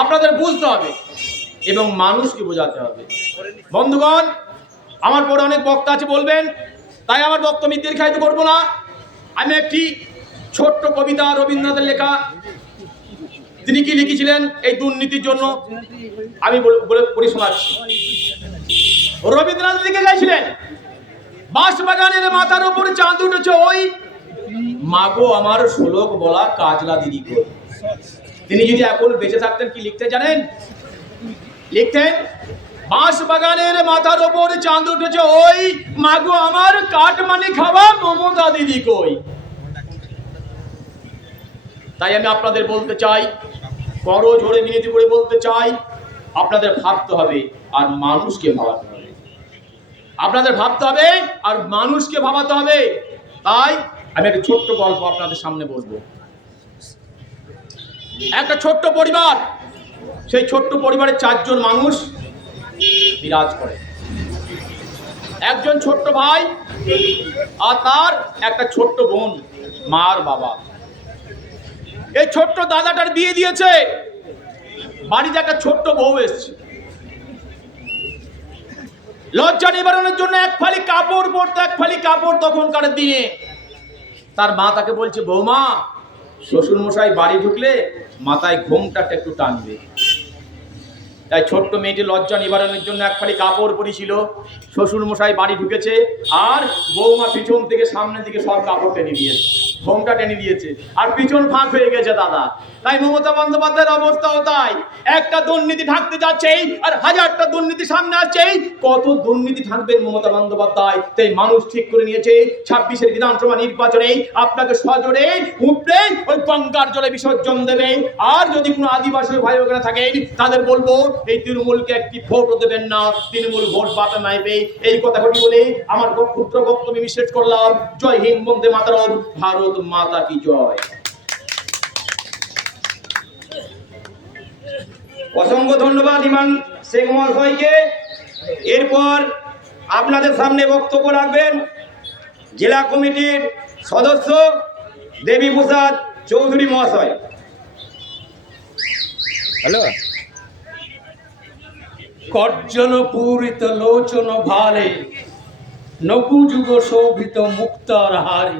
আপনাদের বুঝতে হবে এবং মানুষকে বোঝাতে হবে। বন্ধুগণ, আমার পরে অনেক বক্তা আছে বলবেন, তাই আমার বক্তব্য দীর্ঘায়িত করবো না। আমি একটি ছোট্ট কবিতা রবীন্দ্রনাথের লেখা, তিনি কি লিখেছিলেন এই দুর্নীতির জন্য, আমি বলে শোনাচ্ছি। রবীন্দ্রনাথ লিখে গেছিলেন, বাঁশবাগানের মাথার উপরে চাঁদ উঠেছে ওই, মাগো আমার শ্লোক বলা কাজলা দিদি কই। তিনি যদি এখন বেঁচে থাকতেন কি লিখতে জানেন? লিখতেন, বাঁশবাগানের মাথার উপরে চাঁদ উঠেছে ওই, মাগো আমার কাটমানি খাওয়া মমতা দিদি কই। তাই আমি আপনাদের বলতে চাই, করো জোরে মিনতি করে বলতে চাই, আপনাদের ভাবতে হবে আর মানুষকে ভাবাতে হবে। আপনাদের ভাবতে হবে আর মানুষকে ভাবাতে হবে। তাই আমি একটা ছোট্ট গল্প আপনাদের সামনে বলবো। একটা ছোট্ট পরিবার, সেই ছোট্ট পরিবারের 4 জন মানুষ বিরাজ করে। একজন ছোট্ট ভাই আর তার একটা ছোট্ট বোন, মা আর বাবা। এই ছোট্ট দাদাটার বিয়ে দিয়েছে, বাড়িতে একটা ছোট্ট বউ এসছে। লজ্জা নিবারণের জন্য এক ফালি কাপড় পরতো, এক ফালি কাপড় তখনকার দিনে। তার মা তাকে বলছে, বৌমা শ্বশুর মশাই বাড়ি ঢুকলে মাথায় ঘোমটাটা একটু টানবে। তাই ছোট্ট মেয়েটি লজ্জা নিবারণের জন্য এক ফালি কাপড় পরেছিল। শ্বশুর মশাই বাড়ি ঢুকেছে আর বৌমা পিছন থেকে সামনের দিকে সব কাপড় টেনে দিয়েছে, ঘোমটা টেনে দিয়েছে, আর পিছন ফাঁক হয়ে গেছে দাদা। তাই মমতা বন্দ্যোপাধ্যায়ের অবস্থাও তাই, একটা দুর্নীতি ঢাকতে যাচ্ছেই আর 1000টা দুর্নীতি সামনে আসছেই। কত দুর্নীতি ঢাকবেন মমতা বন্দ্যোপাধ্যায়? তাই মানুষ ঠিক করে নিয়েছে 26-এর বিধানসভা নির্বাচনে আপনাকে সজোরে উপড়ে ওই গঙ্গার জলে বিসর্জন দেবে। আর যদি কোনো আদিবাসী ভাই ওখানে থাকেন, তাদের বলবো এই তৃণমূলকে একটি ভোটও দেবেন না, তৃণমূল ভোট পাবে নাইবে। এই কথা বলে আমার ক্ষুদ্র বক্তব্য আমি শেষ করলাম। জয় হিন্দ, বন্দে মাতরম, ভারত মাতা কি জয়। অসংখ্য ধন্যবাদ ইমাম শেখ মহাশয়কে। এরপর আপনাদের সামনে বক্তব্য রাখবেন জেলা কমিটির সদস্য দেবী প্রসাদ চৌধুরী মহাশয়। হ্যালো। কর্জন পূরিত লোচন ভালে, নকুযুগ শোভিত মুক্তার হারে,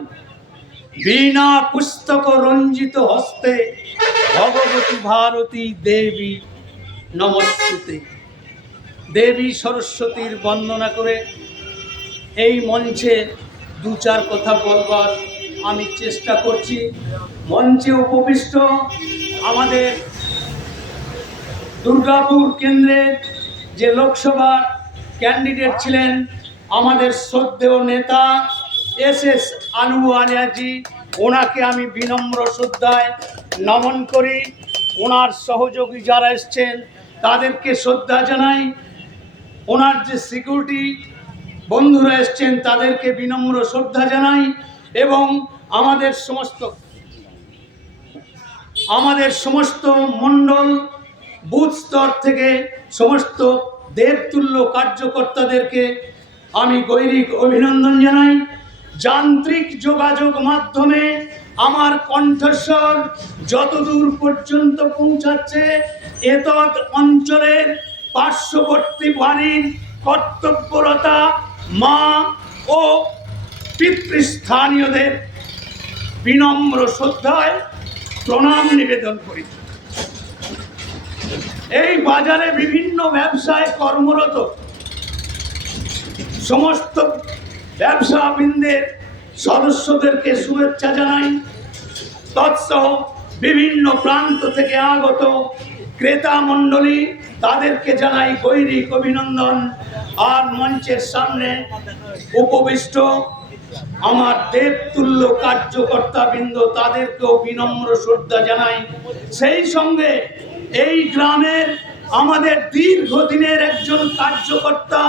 বীণা পুস্তক রঞ্জিত হস্তে, ভগবতী ভারতী দেবী নমস্তুতে। দেবী সরস্বতীর বন্দনা করে এই মঞ্চে 2-4 কথা বলবার আমি চেষ্টা করছি। মঞ্চে উপবিষ্ট আমাদের দুর্গাপুর কেন্দ্রের যে লোকসভা ক্যান্ডিডেট ছিলেন আমাদের শ্রদ্ধেয় নেতা SS আনুয়ানিয়াজি, ওনাকে আমি বিনম্র শ্রদ্ধায় নমন করি। ওনার সহযোগী যারা এসছেন তাদেরকে শ্রদ্ধা জানাই। ওনার যে সিকিউরিটি বন্ধুরা এসছেন তাদেরকে বিনম্র শ্রদ্ধা জানাই। এবং আমাদের সমস্ত মণ্ডল বুথ স্তর থেকে সমস্ত দেবতুল্য কার্যকর্তাদেরকে আমি গৈরিক অভিনন্দন জানাই। যান্ত্রিক যোগাযোগ মাধ্যমে আমার কণ্ঠস্বর যতদূর পর্যন্ত পৌঁছাচ্ছে, এতদ অঞ্চলের পার্শ্ববর্তী বাড়ির কর্তব্যরতা মা ও পিতৃস্থানীয়দের বিনম্র শ্রদ্ধায় প্রণাম নিবেদন করি। এই বাজারে বিভিন্ন ব্যবসায় কর্মরত সমস্ত ব্যবসাবৃন্দের সদস্যদেরকে শুভেচ্ছা জানাই। তৎসহ বিভিন্ন প্রান্ত থেকে আগত ক্রেতা মণ্ডলী, তাদেরকে জানাই গৈরিক অভিনন্দন। আর মঞ্চের সামনে উপবিষ্ট আমার দেবতুল্য কার্যকর্তাবৃন্দ, তাদেরকেও বিনম্র শ্রদ্ধা জানাই। সেই সঙ্গে এই গ্রামের আমাদের দীর্ঘদিনের একজন কার্যকর্তা,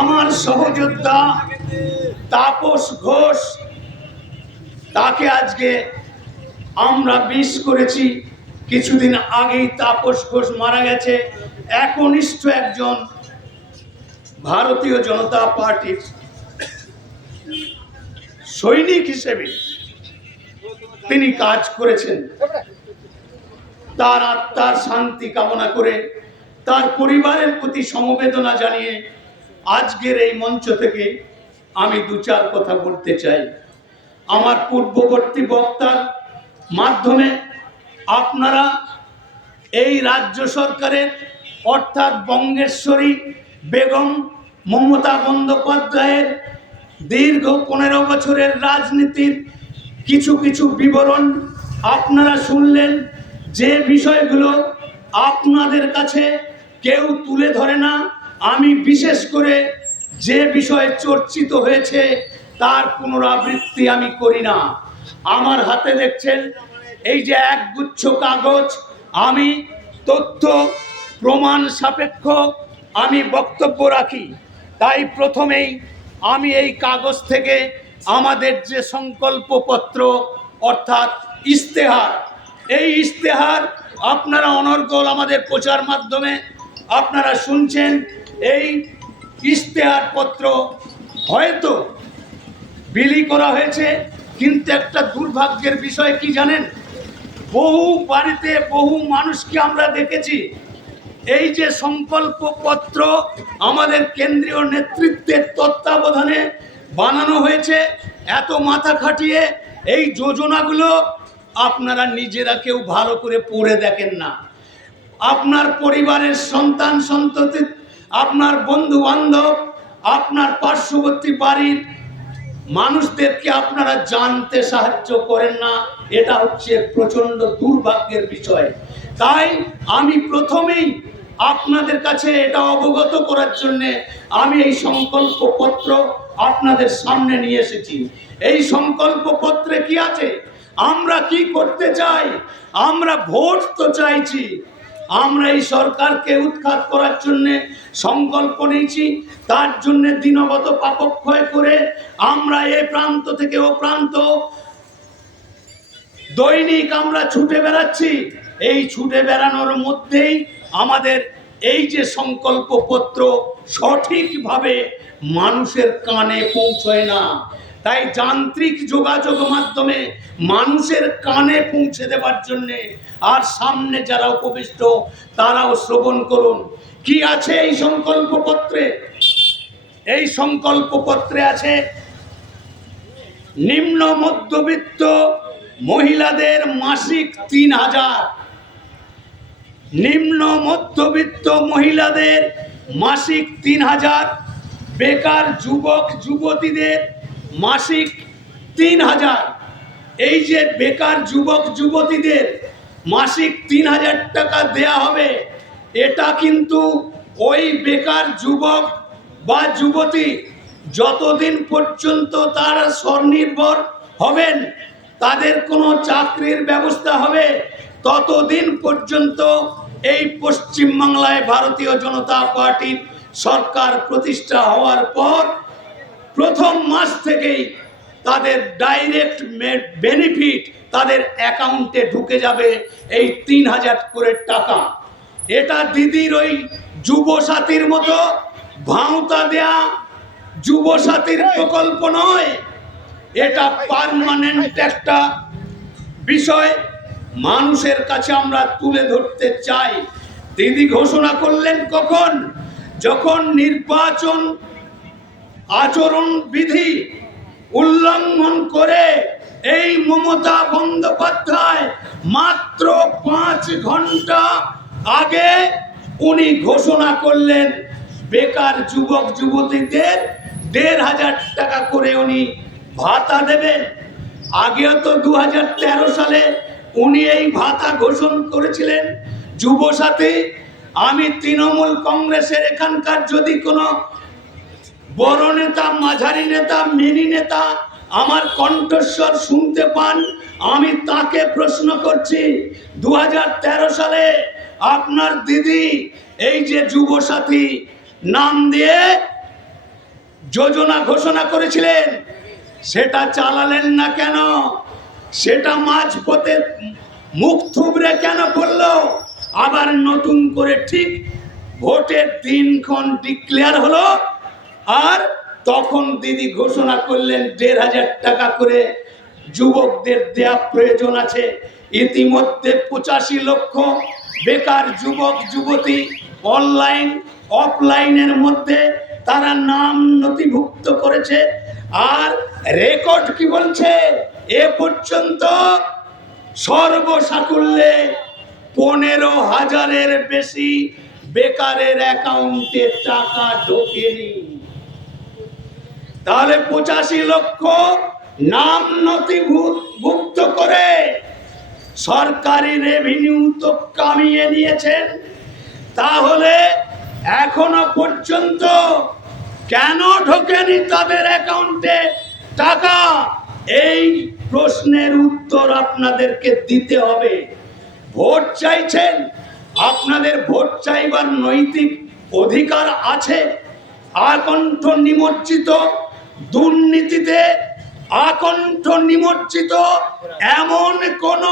আমার সহযোদ্ধা তাপস ঘোষ, তাকে আজকে আমরা মিস করেছি। কিছুদিন আগেই তাপস ঘোষ মারা গেছে। একনিষ্ঠ একজন ভারতীয় জনতা পার্টির সৈনিক হিসেবে তিনি কাজ করেছেন। তার আত্মার শান্তি কামনা করে, তার পরিবারের প্রতি সমবেদনা জানিয়ে আজকের এই মঞ্চ থেকে আমি দু চার কথা বলতে চাই। আমার পূর্ববর্তী বক্তার মাধ্যমে আপনারা এই রাজ্য সরকারের অর্থাৎ বঙ্গেশ্বরী বেগম মমতা বন্দ্যোপাধ্যায়ের দীর্ঘ 15 বছরের রাজনীতির কিছু কিছু বিবরণ আপনারা শুনলেন। যে বিষয়গুলো আপনাদের কাছে কেউ তুলে ধরে না, আমি বিশেষ করে যে বিষয়ে চর্চিত হয়েছে তার পুনরাবৃত্তি আমি করি না। আমার হাতে দেখছেন এই যে একগুচ্ছ কাগজ, আমি তথ্য প্রমাণ সাপেক্ষ আমি বক্তব্য রাখি। তাই প্রথমেই আমি এই কাগজ থেকে আমাদের যে সংকল্পপত্র অর্থাৎ ইশতেহার, এই ইশতেহার আপনারা অনর্গল আমাদের প্রচার মাধ্যমে আপনারা শুনছেন। এই ইশতেহার পত্র হয়তো বিলি করা হয়েছে, কিন্তু একটা দুর্ভাগ্যের বিষয় কি জানেন, বহু বাড়িতে বহু মানুষকে আমরা দেখেছি এই যে সংকল্পপত্র আমাদের কেন্দ্রীয় নেতৃত্বের তত্ত্বাবধানে বানানো হয়েছে, এত মাথা খাটিয়ে এই যোজনাগুলো আপনারা নিজেরা কেউ ভালো করে পড়ে দেখেন না। আপনার পরিবারের সন্তান সন্ততি, আপনার বন্ধু বান্ধব, আপনার পার্শ্ববর্তী বাড়ির মানুষদেরকে আপনারা জানতে সাহায্য করেন না। এটা হচ্ছে প্রচণ্ড দুর্ভাগ্যের বিষয়। তাই আমি প্রথমেই আপনাদের কাছে এটা অবগত করার জন্যে আমি এই সংকল্পপত্র আপনাদের সামনে নিয়ে এসেছি। এই সংকল্পপত্রে কি আছে, আমরা কি করতে চাই, আমরা ভোট তো চাইছি, আমরা এই সরকারকে উৎখাত করার জন্য সংকল্প নিয়েছি। তার জন্য দিনগত পাপক্ষয় করে আমরা এ প্রান্ত থেকে ও প্রান্ত দৈনিক আমরা ছুটে বেড়াচ্ছি। এই ছুটে বেড়ানোর মধ্যেই আমাদের এই যে সংকল্পপত্র সঠিকভাবে মানুষের কানে পৌঁছয় না। তাই যান্ত্রিক যোগাযোগ মাধ্যমে মানুষের কানে পৌঁছে দেওয়ার জন্যে, আর সামনে যারা উপবিষ্ট তারাও শ্রবণ করুন কি আছে এই সংকল্পপত্রে। এই সংকল্পপত্রে আছে নিম্ন মধ্যবিত্ত মহিলাদের মাসিক 3000, নিম্ন মধ্যবিত্ত মহিলাদের মাসিক 3000, বেকার যুবক যুবতীদের মাসিক 3000। এই যে বেকার যুবক যুবতীদের মাসিক 3000 টাকা দেয়া হবে, এটা কিন্তু ওই বেকার যুবক বা যুবতী যতদিন পর্যন্ত তারা স্বনির্ভর হবেন, তাদের কোনো চাকরির ব্যবস্থা হবে, ততদিন পর্যন্ত এই পশ্চিমবাংলায় ভারতীয় জনতা পার্টির সরকার প্রতিষ্ঠা হওয়ার পর প্রথম মাস থেকেই তাদের ডাইরেক্ট বেনিফিট তাদের অ্যাকাউন্টে ঢুকে যাবে এই 3000 করে টাকা। এটা দিদির ওই যুব সাথীর মতো ভাঁওতা দেয়া যুব সাথীর প্রকল্প নয়, এটা পার্মানেন্ট একটা বিষয় মানুষের কাছে আমরা তুলে ধরতে চাই। দিদি ঘোষণা করলেন কখন? যখন নির্বাচন আচরণ বিধি উল্লঙ্ঘন করে এই মমতা বন্দ্যোপাধ্যায় মাত্র 5 ঘন্টা আগে উনি ঘোষণা করলেন বেকার যুবক যুবতীদের 1,500 টাকা করে উনি ভাতা দেবেন। আগেও তো 2013 সালে উনি এই ভাতা ঘোষণা করেছিলেন যুবসাথী। আমি তৃণমূল কংগ্রেসের এখানকার যদি কোনো বড় নেতা, মাঝারি নেতা, মিনি নেতা আমার কণ্ঠস্বর শুনতে পান, আমি তাকে প্রশ্ন করছি, 2013 সালে আপনার দিদি এই যে যুবসাথী নাম দিয়ে যোজনা ঘোষণা করেছিলেন, সেটা চালালেন না কেন? সেটা মাঝপথে মুখ থুবড়ে কেন পড়লো? আবার নতুন করে ঠিক ভোটের দিনক্ষণ ডিক্লেয়ার হলো, আর তখন দিদি ঘোষণা করলেন 1,500 টাকা করে যুবকদের দেয়া প্রয়োজন আছে। ইতিমধ্যে 85 লক্ষ বেকার যুবক যুবতী অনলাইন অফলাইনের মধ্যে তারা নাম নথিভুক্ত করেছে। আর রেকর্ড কি বলছে? এ পর্যন্ত সর্বসাকুল্যে 15,000-এর বেশি বেকারের অ্যাকাউন্টে টাকা ঢোকেনি। তাহলে 85 লক্ষ নাম নথিভুক্ত করে সরকারি রেভিনিউ তো কামিয়ে নিয়েছেন। তাহলে এখনো পর্যন্ত কেন ঢোকেনি তাদের অ্যাকাউন্টে টাকা? এই প্রশ্নের উত্তর আপনাদেরকে দিতে হবে। ভোট চাইছেন, আপনাদের ভোট চাইবার নৈতিক অধিকার আছে। আকণ্ঠ নিমজ্জিত দুর্নীতিতে, আকণ্ঠ নিমজ্জিত এমন কোন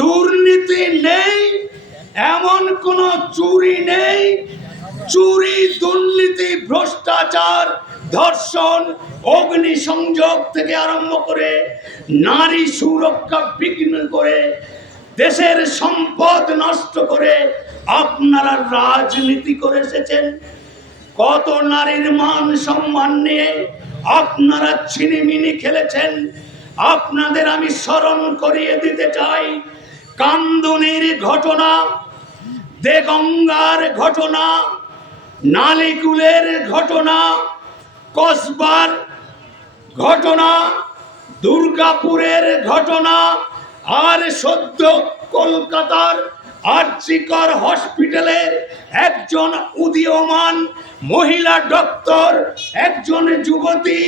দুর্নীতি নেই, এমন কোন চুরি নেই। চুরি, দুর্নীতি, ভ্রষ্টাচার, ধর্ষণ, অগ্নিসংযোগ থেকে আরম্ভ করে নারী সুরক্ষা বিঘ্ন করে, দেশের সম্পদ নষ্ট করে আপনারা রাজনীতি করে এসেছেন। কত নারীর মান সম্মান নিয়ে আপনারা ছিনিমিনি খেলেছেন। আপনাদের আমি স্মরণ করিয়ে দিতে চাই কান্দুনির ঘটনা, দেগঙ্গার ঘটনা, নালিকুলের ঘটনা, কসবার ঘটনা, দুর্গাপুরের ঘটনা, আর সদ্য কলকাতার আরজিকর হসপিটালের একজন উদীয়মান মহিলা ডক্টর, একজন যুবতী,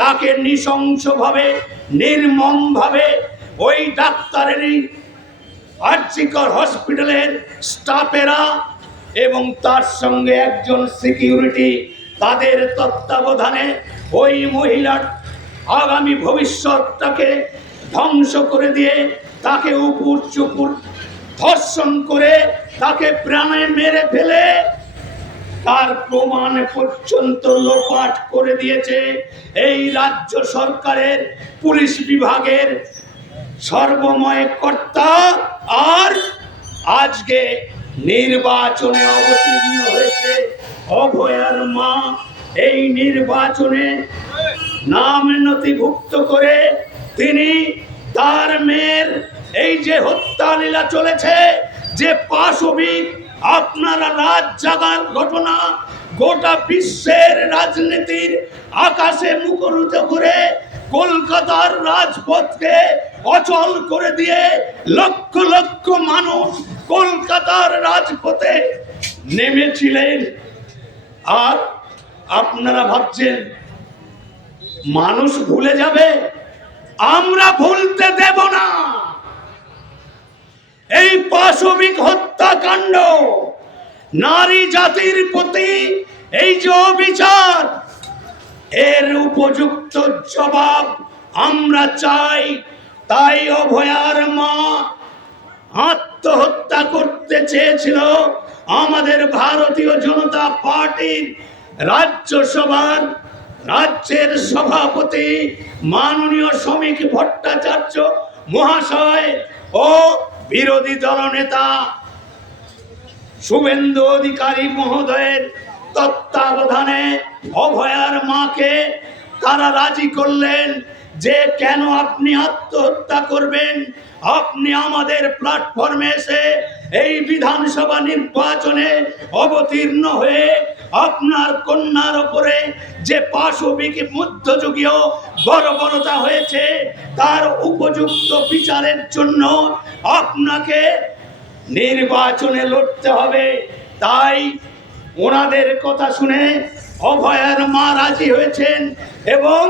তাকে নৃশংসভাবে, নির্মমভাবে ওই ডাক্তারেরই আরজিকর হসপিটালের স্টাফেরা এবং তার সঙ্গে একজন সিকিউরিটি, তাদের তত্ত্বাবধানে ওই মহিলার আগামী ভবিষ্যৎটাকে ধ্বংস করে দিয়ে তাকে উপর চুপুর ধর্ষণ করে তাকে প্রাণে মেরে ফেলে তার প্রমাণ পর্যন্ত লোপাট করে দিয়েছে এই রাজ্য সরকারের পুলিশ বিভাগের সর্বময় কর্তা। আর আজকে নির্বাচনে অবতীর্ণ হয়েছে অভয়ার মা। এই নির্বাচনে নাম নথিভুক্ত করে তিনি তার মেয়ের এই যে হত্যা লীলা চলেছে, যে পাশবিক আপনারা রাত জাগার ঘটনা গোটা বিশ্বের রাজনীতির আকাশে মুখরিত করে কলকাতার রাজপথকে অচল করে দিয়ে লক্ষ লক্ষ মানুষ কলকাতার রাজপথে নেমেছিলেন। আর আপনারা ভাবছেন মানুষ ভুলে যাবে? আমরা ভুলতে দেব না। এই পাশবিক হত্যাকাণ্ড, নারী জাতির প্রতি এই যে অবিচার, এর উপযুক্ত জবাব আমরা চাই। তাই অভয়ার মা আত্মহত্যা করতে চেয়েছিল আমাদের ভারতীয় জনতা পার্টির রাজ্যসভার রাজ্যের সভাপতি মাননীয় শ্রমিক ভট্টাচার্য মহাশয় ও বিরোধী দলনেতা শুভেন্দু অধিকারী মহোদয়ের তত্ত্বাবধানে অভয়ার মাকে তারা রাজি করলেন যে কেন আপনি আত্মহত্যা করবেন, আপনি আমাদের প্ল্যাটফর্মে এসে এই বিধানসভা নির্বাচনে অবতীর্ণ হয়ে আপনার কন্যার উপরে যে পাশবিক মধ্যযুগীয় বর্বরতা হয়েছে তার উপযুক্ত বিচারের জন্য আপনাকে নির্বাচনে লড়তে হবে। তাই ওনাদের কথা শুনে অভয়ার মা রাজি হয়েছেন এবং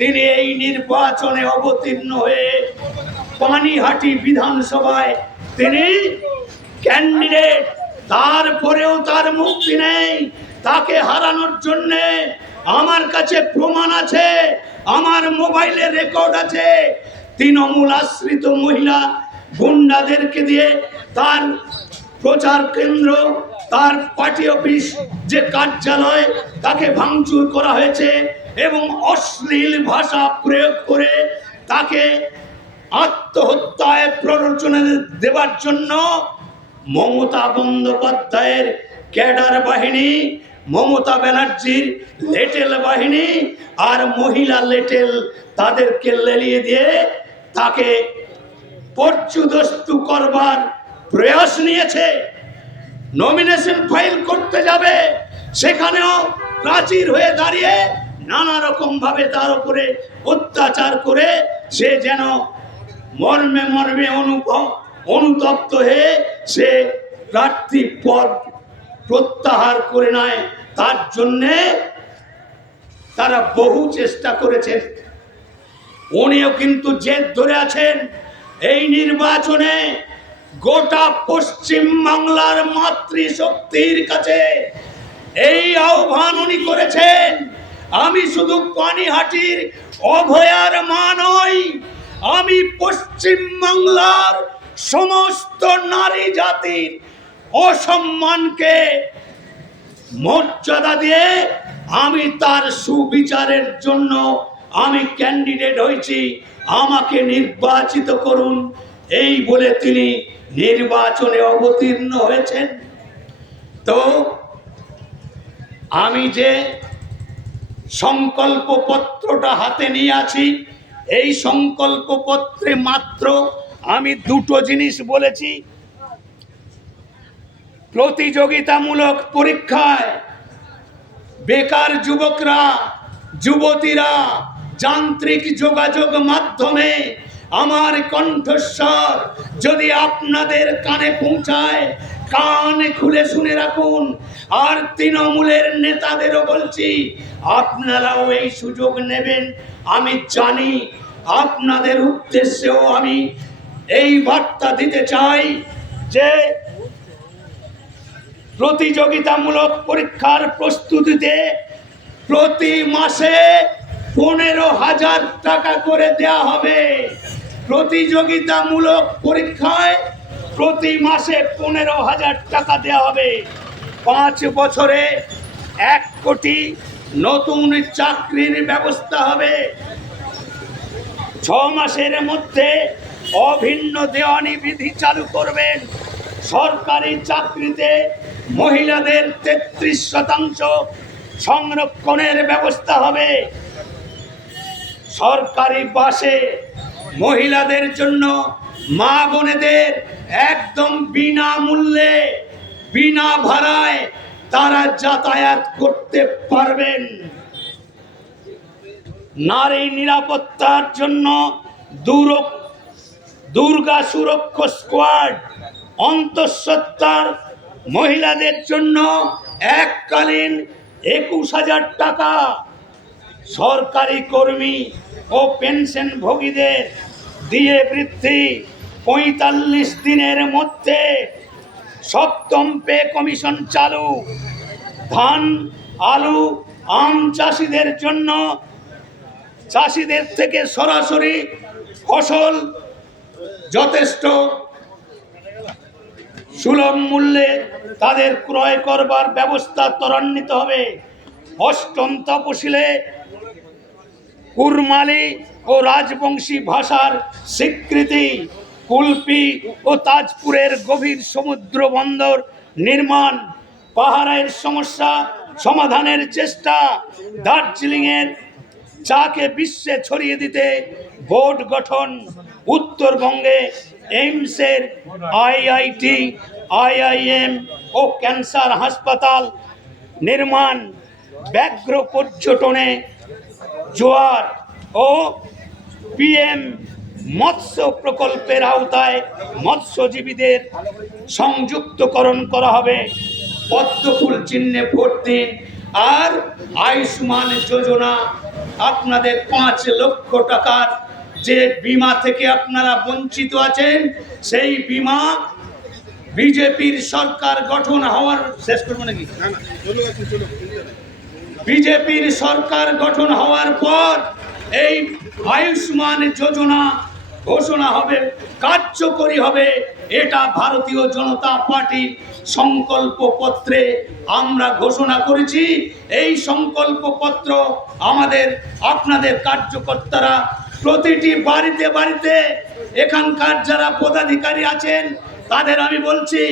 তিনি এই নির্বাচনে অবতীর্ণ হয়ে পানিহাটি বিধানসভায় তিনি ক্যান্ডিডেট। তারপরেও তার মুক্তি নেই। তাকে হারানোর জন্য আমার কাছে প্রমাণ আছে, আমার মোবাইলে রেকর্ড আছে। তৃণমূল আশ্রিত মহিলা গুন্ডাদেরকে দিয়ে তার প্রচার কেন্দ্র, তার পার্টি অফিস যে কার্যালয় তাকে ভাঙচুর করা হয়েছে এবং অশ্লীল ভাষা প্রয়োগ করে তাকে আত্মহত্যায় প্ররোচনা দেওয়ার জন্য মমতা বন্দ্যোপাধ্যায়ের ক্যাডার বাহিনী, মমতা ব্যানার্জির লেটেল বাহিনী আর মহিলা লেটেল তাদেরকে লেলিয়ে দিয়ে তাকে পর্যুদস্তু করবার প্রয়াস নিয়েছে। নমিনেশন ফাইল করতে যাবে, সেখানেও প্রাচীর হয়ে দাঁড়িয়ে নানা রকম ভাবে তার উপরে অত্যাচার করে সে যেন মর্মে মর্মে অনুতপ্ত হয়ে সে প্রার্থী পদ প্রত্যাহার করে নেয়। তার জন্যে তারা বহু চেষ্টা করেছেন। উনিও কিন্তু জেদ ধরে আছেন। এই নির্বাচনে গোটা পশ্চিম বাংলার মাতৃশক্তির কাছে এই আহ্বান উনি করেছেন। আমি শুধু পানিহাটির অভয়ার মা নই, আমি পশ্চিম বাংলার সমস্ত নারী জাতির অসম্মানকে মর্যাদা দিয়ে আমি তার সুবিচারের জন্য আমি ক্যান্ডিডেট হয়েছি, আমাকে নির্বাচিত করুন, এই বলে তিনি নির্বাচনে অবতীর্ণ হয়েছেন। তো আমি যে সংকল্প পত্রটা হাতে নিয়ে আছি, এই সংকল্প পত্রে মাত্র আমি দুটো জিনিস বলেছি। প্রতিযোগিতামূলক পরীক্ষায় বেকার যুবকরা, যুবতীরা যান্ত্রিক যোগাযোগ মাধ্যমে আমার কণ্ঠস্বর যদি আপনাদের কানে পৌঁছায়, কান খুলে শুনে রাখুন। আর তৃণমূলের নেতাদেরও বলছি, আপনারাও এই সুযোগ নেবেন। আমি জানি আপনাদের উদ্দেশ্যেও আমি এই বার্তা দিতে চাই যে প্রতিযোগিতামূলক পরীক্ষার প্রস্তুতিতে প্রতি মাসে 15,000 টাকা করে দেয়া হবে। প্রতিযোগিতামূলক পরীক্ষায় প্রতি মাসে 15,000 টাকা দেওয়া হবে। 5 বছরে 1 কোটি নতুন চাকরির ব্যবস্থা হবে। 6 মাসের মধ্যে অভিন্ন দেওয়ানি বিধি চালু করবেন। সরকারি চাকরিতে মহিলাদের 33% সংরক্ষণের ব্যবস্থা হবে। সরকারি বাসে মহিলাদের জন্য, মা বোনেদের একদম বিনামূল্যে, বিনা ভাড়ায় তারা যাতায়াত করতে পারবেন। নারী নিরাপত্তার জন্য দুর্গা সুরক্ষা স্কোয়াড, অন্তঃসত্ত্বার মহিলাদের জন্য এককালীন 21,000 টাকা। সরকারি কর্মী ও পেনশনভোগীদের দিয়ে বৃদ্ধি 45 দিনের মধ্যে। 7ম পে কমিশন চালু। ধান, আলু, আম চাষিদের জন্য চাষিদের থেকে সরাসরি ফসল যথেষ্ট সুলভ মূল্যে তাদের ক্রয় করবার ব্যবস্থা ত্বরান্বিত হবে। অষ্টম তপশিলে কুরমালি ও রাজবংশী ভাষার স্বীকৃতি, কুলপি ও তাজপুরের গভীর সমুদ্র বন্দর নির্মাণ, পাহাড়ের সমস্যা সমাধানের চেষ্টা, দার্জিলিংয়ের চাকে বিশ্বে ছড়িয়ে দিতে বোর্ড গঠন, উত্তরবঙ্গে এইমসের আইআইটি, আইআইএম ও ক্যান্সার হাসপাতাল নির্মাণ, ব্যাঘ্র পর্যটনে জোয়ার ও পিএম মৎস্য প্রকল্পের আওতায় মৎস্যজীবীদের সংযুক্তকরণ করা হবে। পদ্মফুল চিহ্নে ভোট দিন। আর আয়ুষ্মান যোজনা, আপনাদের 5 লক্ষ টাকার যে বীমা থেকে আপনারা বঞ্চিত আছেন, সেই বীমা বিজেপির সরকার গঠন হওয়ার শেষ করবো নাকি বিজেপির সরকার গঠন হওয়ার পর এই আয়ুষ্মান যোজনা ঘোষণা হবে, কার্যকরী হবে। এটা ভারতীয় জনতা পার্টির সংকল্প পত্রে আমরা ঘোষণা করেছি। এই সংকল্প পত্র আপনাদের কার্যকর্তারা প্রতিটি বাড়িতে বাড়িতে, এখানকার যারা পদাধিকারী আছেন তাদের আমি বলছি,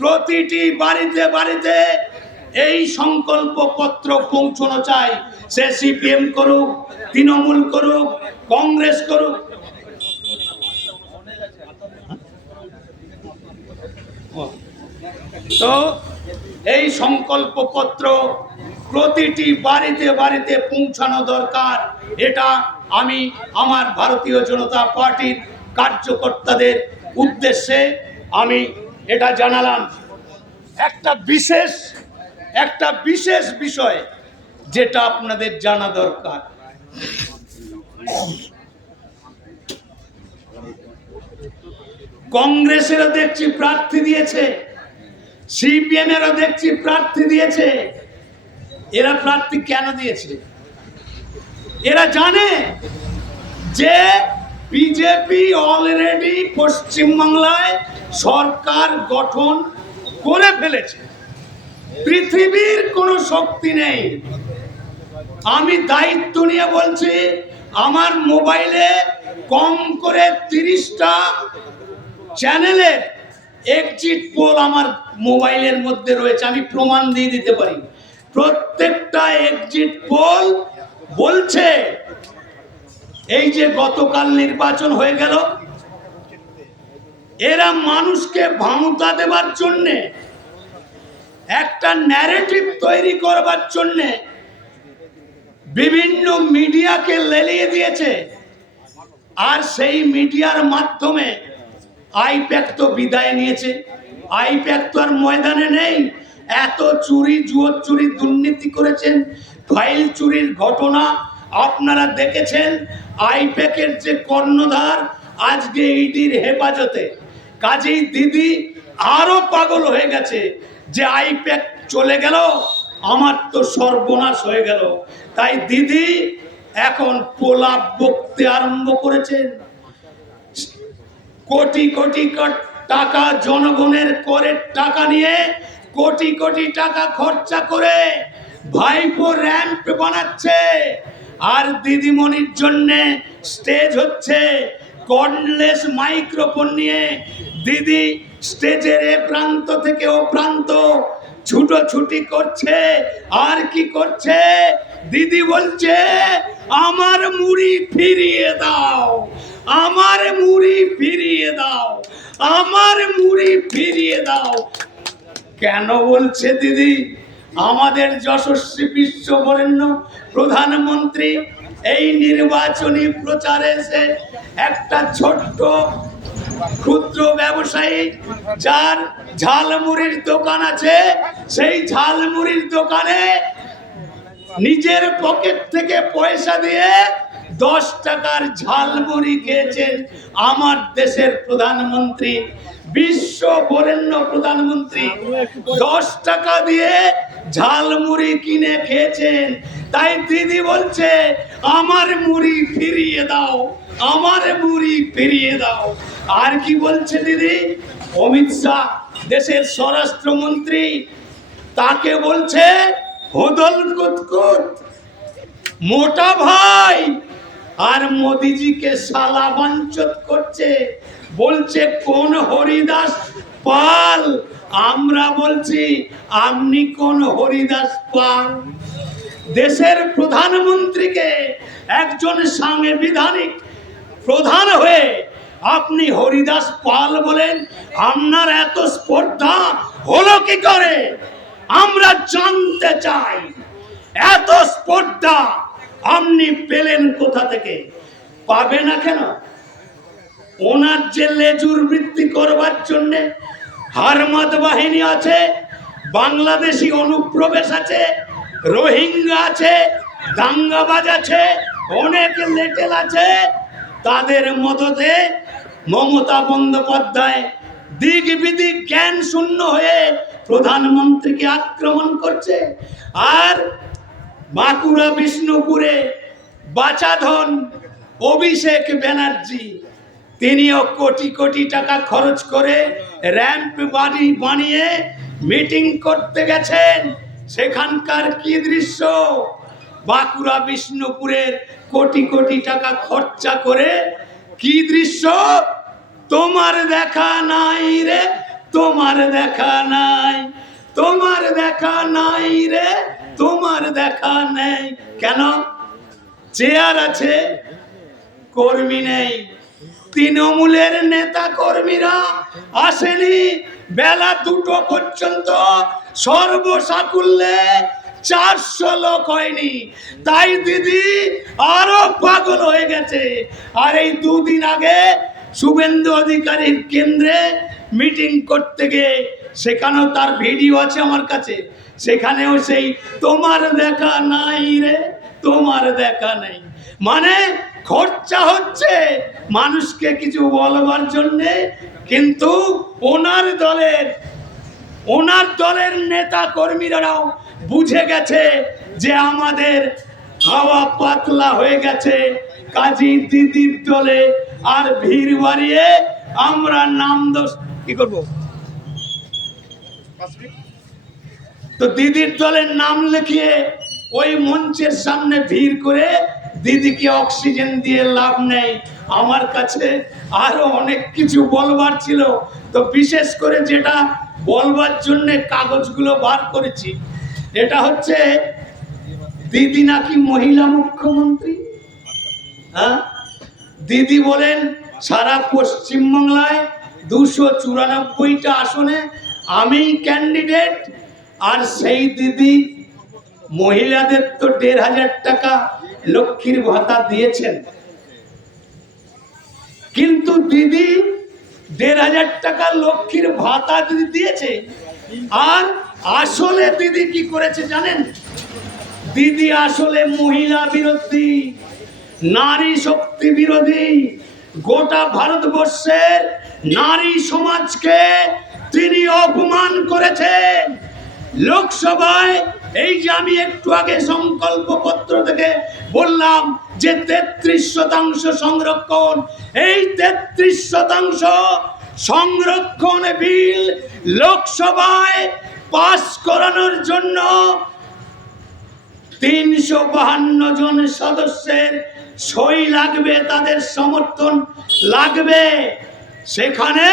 প্রতিটি বাড়িতে বাড়িতে এই সংকল্প পত্র পৌঁছানো চাই। সে সিপিএম করুক, তৃণমূল করুক, কংগ্রেস করুক। তো এই সংকল্প পত্র প্রতিটি বাড়িতে বাড়িতে পৌঁছানো দরকার। এটা আমি আমার ভারতীয় জনতা পার্টির কার্যকর্তাদের উদ্দেশ্যে আমি এটা জানালাম। একটা বিশেষ বিষয় যেটা আপনাদের জানা দরকার, কংগ্রেসেরও দেখছি প্রার্থী দিয়েছে, সিপিএম এরও দেখছি প্রার্থী দিয়েছে। এরা প্রার্থী কেন দিয়েছে? এরা জানে যে বিজেপি অলরেডি পশ্চিমবাংলায় সরকার গঠন করে ফেলেছে, পৃথিবীর কোনো শক্তি নেই। আমি দায়িত্ব নিয়ে বলছি, আমার মোবাইলে কম করে 30টা চ্যানেলের এক্সিট পোল আমার মোবাইলের মধ্যে রয়েছে, আমি প্রমাণ দিয়ে দিতে পারি। প্রত্যেকটা এক্সিট পোল বলছে এই যে গতকাল নির্বাচন হয়ে গেল, এরা মানুষকে ভাঙুতা দেবার জন্যে, একটা ন্যারেটিভ তৈরি করবার জন্যে বিভিন্ন মিডিয়াকে লেলিয়ে দিয়েছে। আর সেই মিডিয়ার মাধ্যমে আইপ্যাক তো বিদায় নিয়েছে, আইপ্যাক তো আর ময়দানে নেই। এত চুরি, জুয়ো চুরি, দুর্নীতি করেছেন, ফাইল চুরির ঘটনা আপনারা দেখেছেন। আইপ্যাকের যে কর্ণধার আজকে ইডির হেফাজতে, কাজেই দিদি আরো পাগল হয়ে গেছে যে আইপ্যাক চলে গেল, আমার তো সর্বনাশ হয়ে গেল। তাই দিদি এখন প্রলাপ বকতে আরম্ভ করেছেন। কোটি কোটি টাকা জনগণের করের টাকা নিয়ে কোটি কোটি টাকা খরচা করে ভাইপো র্যাম্প বানাচ্ছে, আর দিদিমণির জন্য স্টেজ হচ্ছে। কর্ডলেস মাইক্রোফোন নিয়ে দিদি স্টেজের এ প্রান্ত থেকে ও প্রান্ত ছুটোছুটি করছে। আর কি করছে? দিদি বলছে, আমার মুড়ি ফিরিয়ে দাও, আমার মুড়ি ফিরিয়ে দাও, আমার মুড়ি ফিরিয়ে দাও। কেন বলছে দিদি? আমাদের যশস্বী বিশ্ববরেণ্য প্রধানমন্ত্রী এই নির্বাচনী প্রচারে এসে একটা ছোট্ট ক্ষুদ্র ব্যবসায়ী যার ঝালমুড়ির দোকান আছে, সেই ঝালমুড়ির দোকানে নিজের পকেট থেকে পয়সা দিয়ে 10 টাকার ঝালমুড়ি খেয়েছেন আমার দেশের প্রধানমন্ত্রী, বিশ্ব বরেণ্য প্রধানমন্ত্রী 10 টাকা দিয়ে ঝালমুড়ি কিনে খেয়েছেন। তাই দিদি বলছে, আমার মুড়ি ফিরিয়ে দাও, আমার মুড়ি ফিরিয়ে দাও। আর কি বলছে দিদি? অমিত শাহ দেশের স্বরাষ্ট্রমন্ত্রী, তাকে বলছে হোদল কুতকুত মোটা ভাই, আর মোদিজিকে শালা বাঞ্চত করছে, বলছে কোন হরিদাস পাল। আমরা বলছি আপনি কোন হরিদাস পাল? দেশের প্রধানমন্ত্রীকে একজন সাংবিধানিক প্রধান হয়ে আপনি হরিদাস পাল বলেন? আপনার এত স্পর্ধা হলো কি করে আমরা জানতে চাই। এত স্পর্ধা আপনি পেলেন কোথা থেকে? পাবে না কেন? ওনার যে লেজুর বৃত্তি করবার জন্য হারমাদ বাহিনী আছে, বাংলাদেশি অনুপ্রবেশ আছে, রোহিঙ্গা আছে, দাঙ্গাবাজ আছে, অনেক লেটেল আছে, তাদের মদতে মমতা বন্দ্যোপাধ্যায় দিক বিদিক জ্ঞান শূন্য হয়ে প্রধানমন্ত্রীকে আক্রমণ করছে। আর বাঁকুড়া বিষ্ণুপুরে বাচাধন অভিষেক ব্যানার্জি, তিনিও কোটি কোটি টাকা খরচ করে র্যাম্প বাড়ি বানিয়ে মিটিং করতে গেছেন। সেখানকার কি দৃশ্য! বাঁকুড়া বিষ্ণুপুরের কোটি কোটি টাকা খরচা করে কি দৃশ্য! তোমার দেখা নাই রে, তোমার দেখা নাই, তোমার দেখা নাই রে, তোমার দেখা নেই। কেন? চেয়ার আছে, কর্মী নেই। তৃণমূলের নেতা কর্মীরা আসেনি বেলা 2টো পর্যন্ত, সর্বসাকুল্যে 400 লোক হয়নি। তাই দিদি আরো পাগল হয়ে গেছে। আর এই 2 দিন আগে শুভেন্দু অধিকারীর কেন্দ্রে মিটিং করতে গিয়ে, সেখানেও তার ভিডিও আছে আমার কাছে, সেখানেও সেই তোমার দেখা নাই রে, তোমার দেখা নেই। মানে খরচা হচ্ছে মানুষকে কিছু বলবার জন্যে, কিন্তু ওনার দলের নেতা কর্মীরাও বুঝে গেছে যে আমাদের হাওয়া পাতলা হয়ে গেছে। কাজী দিদির দলে আর ভিড় বাড়িয়ে আমরা নাম দোষ কি করব? তো দিদির দলের নাম লিখিয়ে ওই মঞ্চের সামনে ভিড় করে দিদিকে অক্সিজেন দিয়ে লাভ নেই। আমার কাছে আরো অনেক কিছু বলবার ছিল, তো বিশেষ করে যেটা বলবার জন্য কাগজগুলো বার করেছি, এটা হচ্ছে দিদি নাকি মহিলা মুখ্যমন্ত্রী। হ্যাঁ, দিদি বলেন সারা পশ্চিমবাংলায় 294টা আসনে আমি ক্যান্ডিডেট। আর সেই দিদি মহিলাদের তো 1500 টাকা লক্ষ্মীর ভাতা দিয়েছেন, কিন্তু দিদি 1500 টাকা লক্ষ্মীর ভাতা দিদি দিয়েছে। আর আসলে দিদি কি করেছে জানেন? দিদি আসলে মহিলা বিরোধী, নারী শক্তি বিরোধী। গোটা ভারতবর্ষের নারী সমাজকে তিনি অপমান করেছেন। লোকসভায় এই যে আমি একটু আগে সংকল্প পত্র থেকে বললাম যে 33% সংরক্ষণ, এই 33% সংরক্ষণ বিল লোকসভায় পাস করানোর জন্য 352 জন সদস্যের সই লাগবে, তাদের সমর্থন লাগবে। সেখানে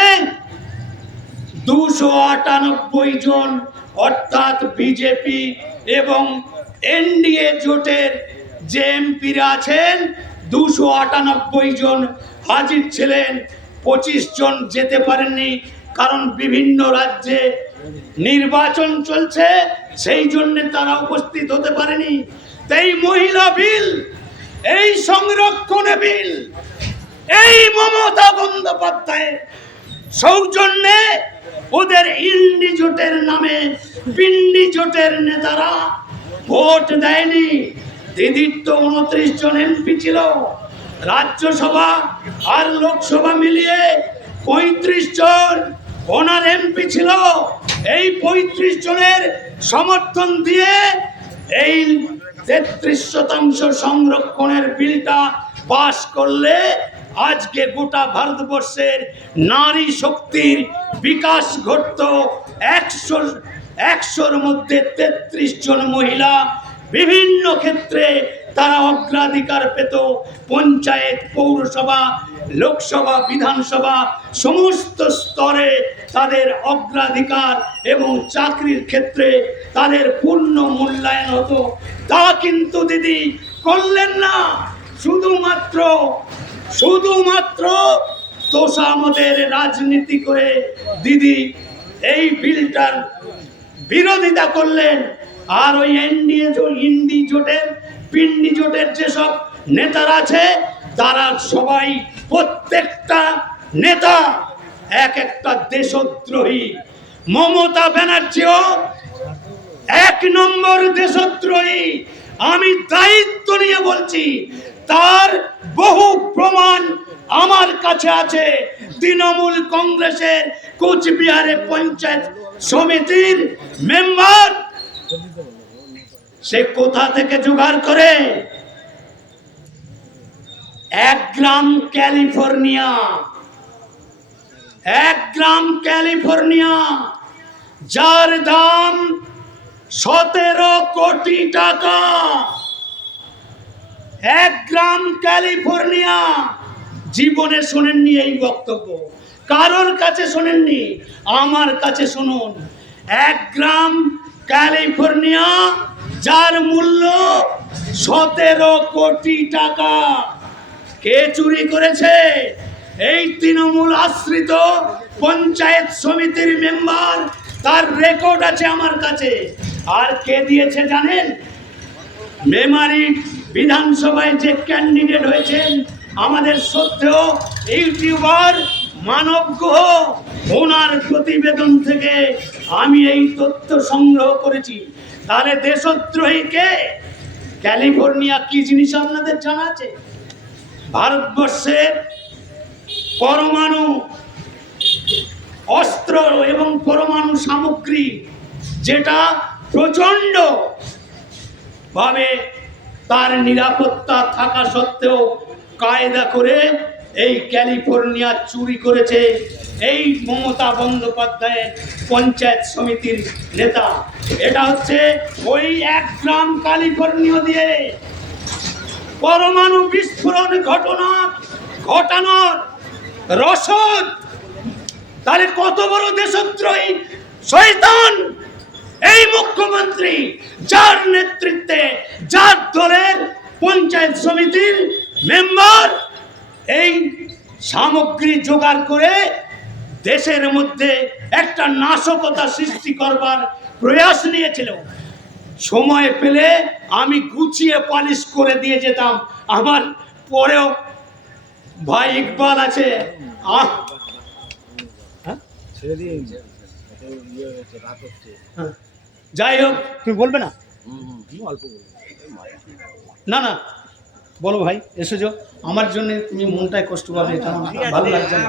298 জন অর্থাৎ বিজেপি এবং এনডিএ জোটের যে এমপিরা আছেন 298 জন হাজির ছিলেন। 25 জন যেতে পারেননি, কারণ বিভিন্ন রাজ্যে নির্বাচন চলছে, সেই জন্য তারা উপস্থিত হতে পারেনি। এই মহিলা বিল, এই সংরক্ষণ বিল, এই মমতা বন্দ্যোপাধ্যায়ের সৌজন্যে ওদের ইন্ডি জোটের নামে পিন্ডি জোটের নেতারা ভোট দেয়নি। দিদির তো 29 জন এমপি ছিল, রাজ্যসভা আর লোকসভা মিলিয়ে 35 জন ওনার এমপি ছিল। এই 35 জনের সমর্থন দিয়ে এই 33% সংরক্ষণের বিলটা পাশ করলে আজকে গোটা ভারতবর্ষের নারী শক্তির বিকাশ ঘটত। 100-র মধ্যে 33 জন মহিলা বিভিন্ন ক্ষেত্রে তারা অগ্রাধিকার পেত। পঞ্চায়েত, পৌরসভা, লোকসভা, বিধানসভা সমস্ত স্তরে তাদের অগ্রাধিকার এবং চাকরির ক্ষেত্রে তাদের পূর্ণ মূল্যায়ন হতো। তা কিন্তু দিদি করলেন না। শুধুমাত্র তোষামদের রাজনীতি করে দিদি এই বিলটার বিরোধিতা করলেন। আর ওই ইন্ডি জোটের, পিন্ডি জোটের যেসব নেতারা আছে তারা সবাই, প্রত্যেকটা নেতা এক একটা দেশদ্রোহী। মমতা ব্যানার্জিও 1 নম্বর দেশদ্রোহী। আমি দায়িত্ব নিয়ে বলছি, তার বহু প্রমাণ আমার কাছে আছে। তৃণমূল কংগ্রেসের কোচবিহারে পঞ্চায়েত সমিতির মেম্বার, সে কোথা থেকে জোগাড় করে? 1 গ্রাম ক্যালিফোর্নিয়া, 1 গ্রাম ক্যালিফোর্নিয়া, যার দাম 17 কোটি টাকা। 1 গ্রাম ক্যালিফোর্নিয়া। জীবনে শোনেননি এই বক্তব্য, কারোর কাছে শোনেননি, আমার কাছে শুনুন। 1 গ্রাম ক্যালিফোর্নিয়া, যার মূল্য 17 কোটি টাকা। কে চুরি করেছে? এই তৃণমূল আশ্রিত পঞ্চায়েত সমিতির মেম্বার, তার রেকর্ড আছে আমার কাছে। আর কে দিয়েছে জানেন? মেমারি বিধানসভায় যে ক্যান্ডিডেট হয়েছেন, আমাদের শ্রদ্ধেয় ইউটিউবার মানব গুহ, ওনার প্রতিবেদন থেকে আমি এই তথ্য সংগ্রহ করেছি। তাহলে দেশদ্রোহীকে ক্যালিফোর্নিয়া কি জিনিস আপনাদের জানা আছে? ভারতবর্ষের পরমাণু অস্ত্র এবং পরমাণু সামগ্রী, যেটা প্রচণ্ড ভাবে তার নিরাপত্তা থাকা সত্ত্বেও কায়দা করে এই ক্যালিফোর্নিয়া চুরি করেছে এই মমতা বন্দ্যোপাধ্যায়ের পঞ্চায়েত সমিতির নেতা। এটা হচ্ছে ওই 1 গ্রাম ক্যালিফোর্নিয়া দিয়ে পরমাণু বিস্ফোরণ ঘটানোর রসদ। তাহলে কত বড় দেশদ্রোহী শয়তান এই মুখ্যমন্ত্রী, যার নেতৃত্বে, যার দলের পঞ্চায়েত সমিতির মেম্বার এই সামগ্রী জোগাড় করে দেশের মধ্যে একটা নাশকতা সৃষ্টি করবার প্রয়াস নিয়েছিল। সময় পেলে আমি গুছিয়ে পালিশ করে দিয়ে যেতাম। আমার পরেও ভাই ইকবাল আছে। যাই হোক, তুমি বলবে না? না না, বলো ভাই, এসেছো আমার জন্য, তুমি মনটায় কষ্ট পাবে, এটা আমার ভালো লাগছে না।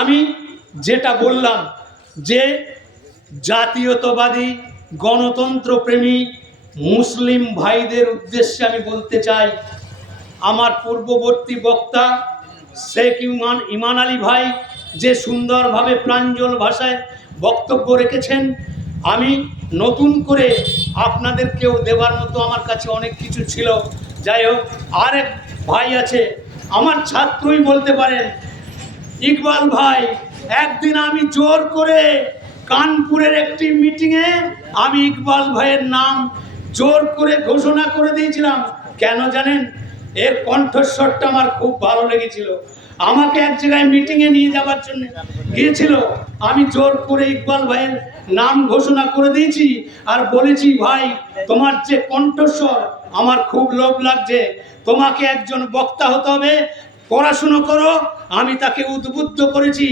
আমি যেটা বললাম যে জাতীয়তাবাদী গণতন্ত্র প্রেমী মুসলিম ভাইদের উদ্দেশ্যে আমি বলতে চাই, আমার পূর্ববর্তী বক্তা শেখ ইমান আলী ভাই যে সুন্দরভাবে প্রাঞ্জল ভাষায় বক্তব্য রেখেছেন, আমি নতুন করে আপনাদেরকেও দেবার মতো আমার কাছে অনেক কিছু ছিল। যাই হোক, আরেক ভাই আছে, আমার ছাত্রই বলতে পারেন, ইকবাল ভাই। একদিন আমি জোর করে কানপুরের একটি মিটিংয়ে আমি ইকবাল ভাইয়ের নাম জোর করে ঘোষণা করে দিয়েছিলাম। কেন জানেন? এর কণ্ঠস্বরটা আমার খুব ভালো লেগেছিল। আমাকে এক জায়গায় মিটিংয়ে নিয়ে যাওয়ার জন্য গিয়েছিল, আমি জোর করে ইকবাল ভাইয়ের নাম ঘোষণা করে দিয়েছি আর বলেছি, ভাই তোমার যে কণ্ঠস্বর আমার খুব লোভ লাগছে, তোমাকে একজন বক্তা হতে হবে, পড়াশুনো করো। আমি তাকে উদ্বুদ্ধ করেছি।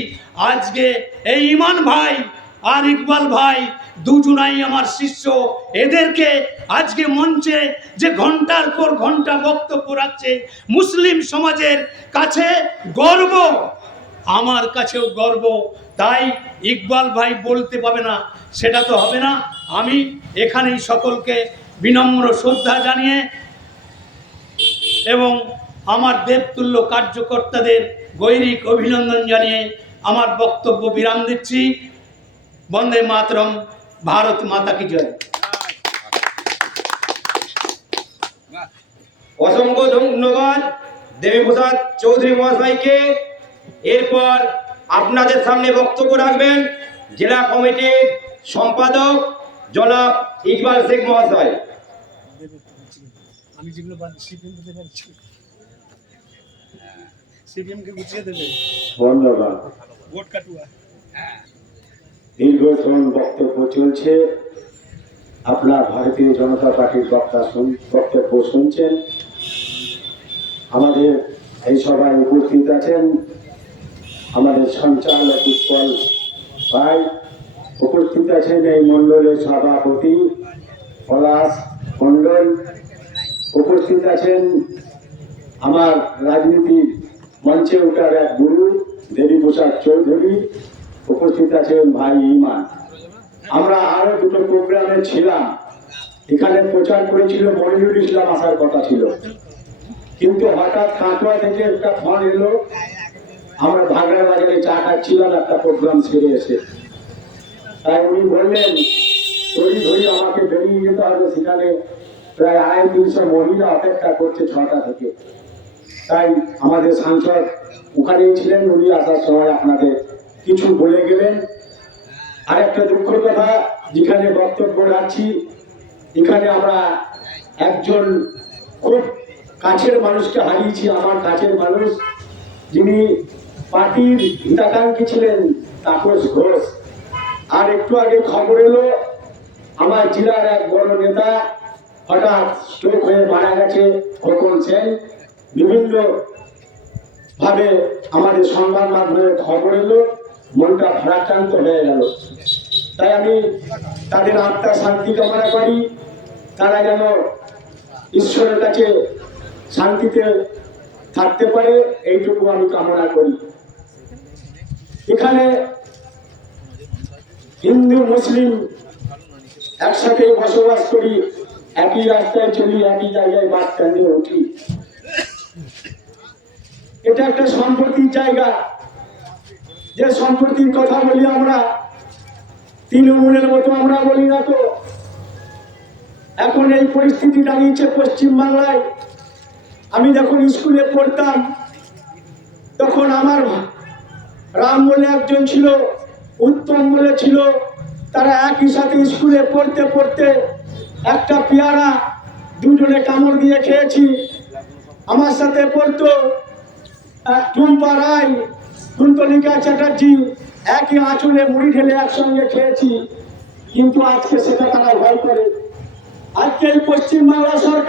আজকে এই ইমান ভাই আর ইকবাল ভাই দুজনাই আমার শিষ্য। এদেরকে আজকে মঞ্চে যে ঘন্টার পর ঘন্টা বক্তব্য রাখছে, মুসলিম সমাজের কাছে গর্ব, আমার কাছেও গর্ব। তাই ইকবাল ভাই বলতে পাবে না, সেটা তো হবে না। আমি এখানেই সকলকে বিনম্র শ্রদ্ধা জানিয়ে এবং আমার দেবতুল্য কার্যকর্তাদের গৈরিক অভিনন্দন জানিয়ে আমার বক্তব্য বিরাম দিচ্ছি। বন্দে মাতরম, ভারত মাতা কি জয়। অসংখ্য ধন্যবাদ দেবীপ্রসাদ চৌধুরী মহাশয়কে। এরপর আপনাদের সামনে বক্তব্য রাখবেন জেলা কমিটির সম্পাদক জনাব ইকবাল শেখ মহাশয়। আমি যেগুলো সিপিএম কে দেবেন, সিপিএম কে গুছিয়ে দেবে। ধন্যবাদ। ভোট কাটুয়া। দীর্ঘক্ষণ বক্তব্য চলছে, আপনার ভারতীয় জনতা পার্টির বক্তব্য শুনছেন। আমাদের এই সভায় উপস্থিত আছেন আমাদের সঞ্চালক উৎপল ভাই, উপস্থিত আছেন এই মণ্ডলের সভাপতি পলাশ মণ্ডল, উপস্থিত আছেন আমার রাজনীতির মঞ্চে ওঠার এক গুরু দেবীপ্রসাদ চৌধুরী, উপস্থিত আছেন ভাই ইমান। আমরা আরো দুটো প্রোগ্রামে ছিলাম, এখানে প্রচার করেছিল মনিরুল ইসলাম আসার কথা ছিল, কিন্তু হঠাৎ কাটোয়া থেকে একটা ফোন এলো। আমরা ভাগড়া বাজারে চা খাচ্ছিলাম, একটা প্রোগ্রাম সেরে এসে, তাই উনি বললেন তৈরি ধরি আমাকে বেরিয়ে যেতে হবে, সেখানে প্রায় 250 মহিলা অপেক্ষা করছে 6টা থেকে। তাই আমাদের সাংসদ ওখানেই ছিলেন, উনি আসার সময় আপনাদের কিছু বলে গেলেন। আর একটা দুঃখ কথা, যেখানে বক্তব্য রাখছি এখানে আমরা একজন খুব কাছের মানুষকে হারিয়েছি, আমার কাছের মানুষ, যিনি পার্টির হিতাকাঙ্ক্ষী ছিলেন, তাপস ঘোষ। আর একটু আগে খবর এলো আমার জেলার এক বড় নেতা হঠাৎ স্ট্রোক হয়ে মারা গেছে, খোকন সেন। বিভিন্ন ভাবে আমাদের সংবাদ মাধ্যমে খবর এলো, মনটা ভারাক্রান্ত হয়ে গেল। তাই আমি তাদের আত্মার শান্তি কামনা করি, তারা যেন ঈশ্বরের কাছে শান্তিতে থাকতে পারে, এইটুকু আমি কামনা করি। এখানে হিন্দু মুসলিম একসাথে বসবাস করি, একই রাস্তায় চলি, একই জায়গায় বাস স্ট্যান্ডে উঠি। এটা একটা সম্প্রীতির জায়গা, যে সম্প্রীতির কথা বলি আমরা, তৃণমূলের মতো আমরা বলি না তো। এখন এই পরিস্থিতি দাঁড়িয়েছে পশ্চিমবাংলায়। আমি যখন স্কুলে পড়তাম তখন আমার রাম বলে একজন ছিল, উত্তম বলে ছিল, তারা একই সাথে স্কুলে পড়তে পড়তে একটা পেয়ারা দুজনে কামড় দিয়ে খেয়েছি। আমার সাথে পড়তো টুম্পা রায়, কুন্তলিকা চ্যাটার্জি, একই আঁচলে মুড়ি ঢেলে একসঙ্গে খেয়েছি, কিন্তু আজকে সেটা তারা ভয় করে। আজকে এই পশ্চিমবাংলা সরকার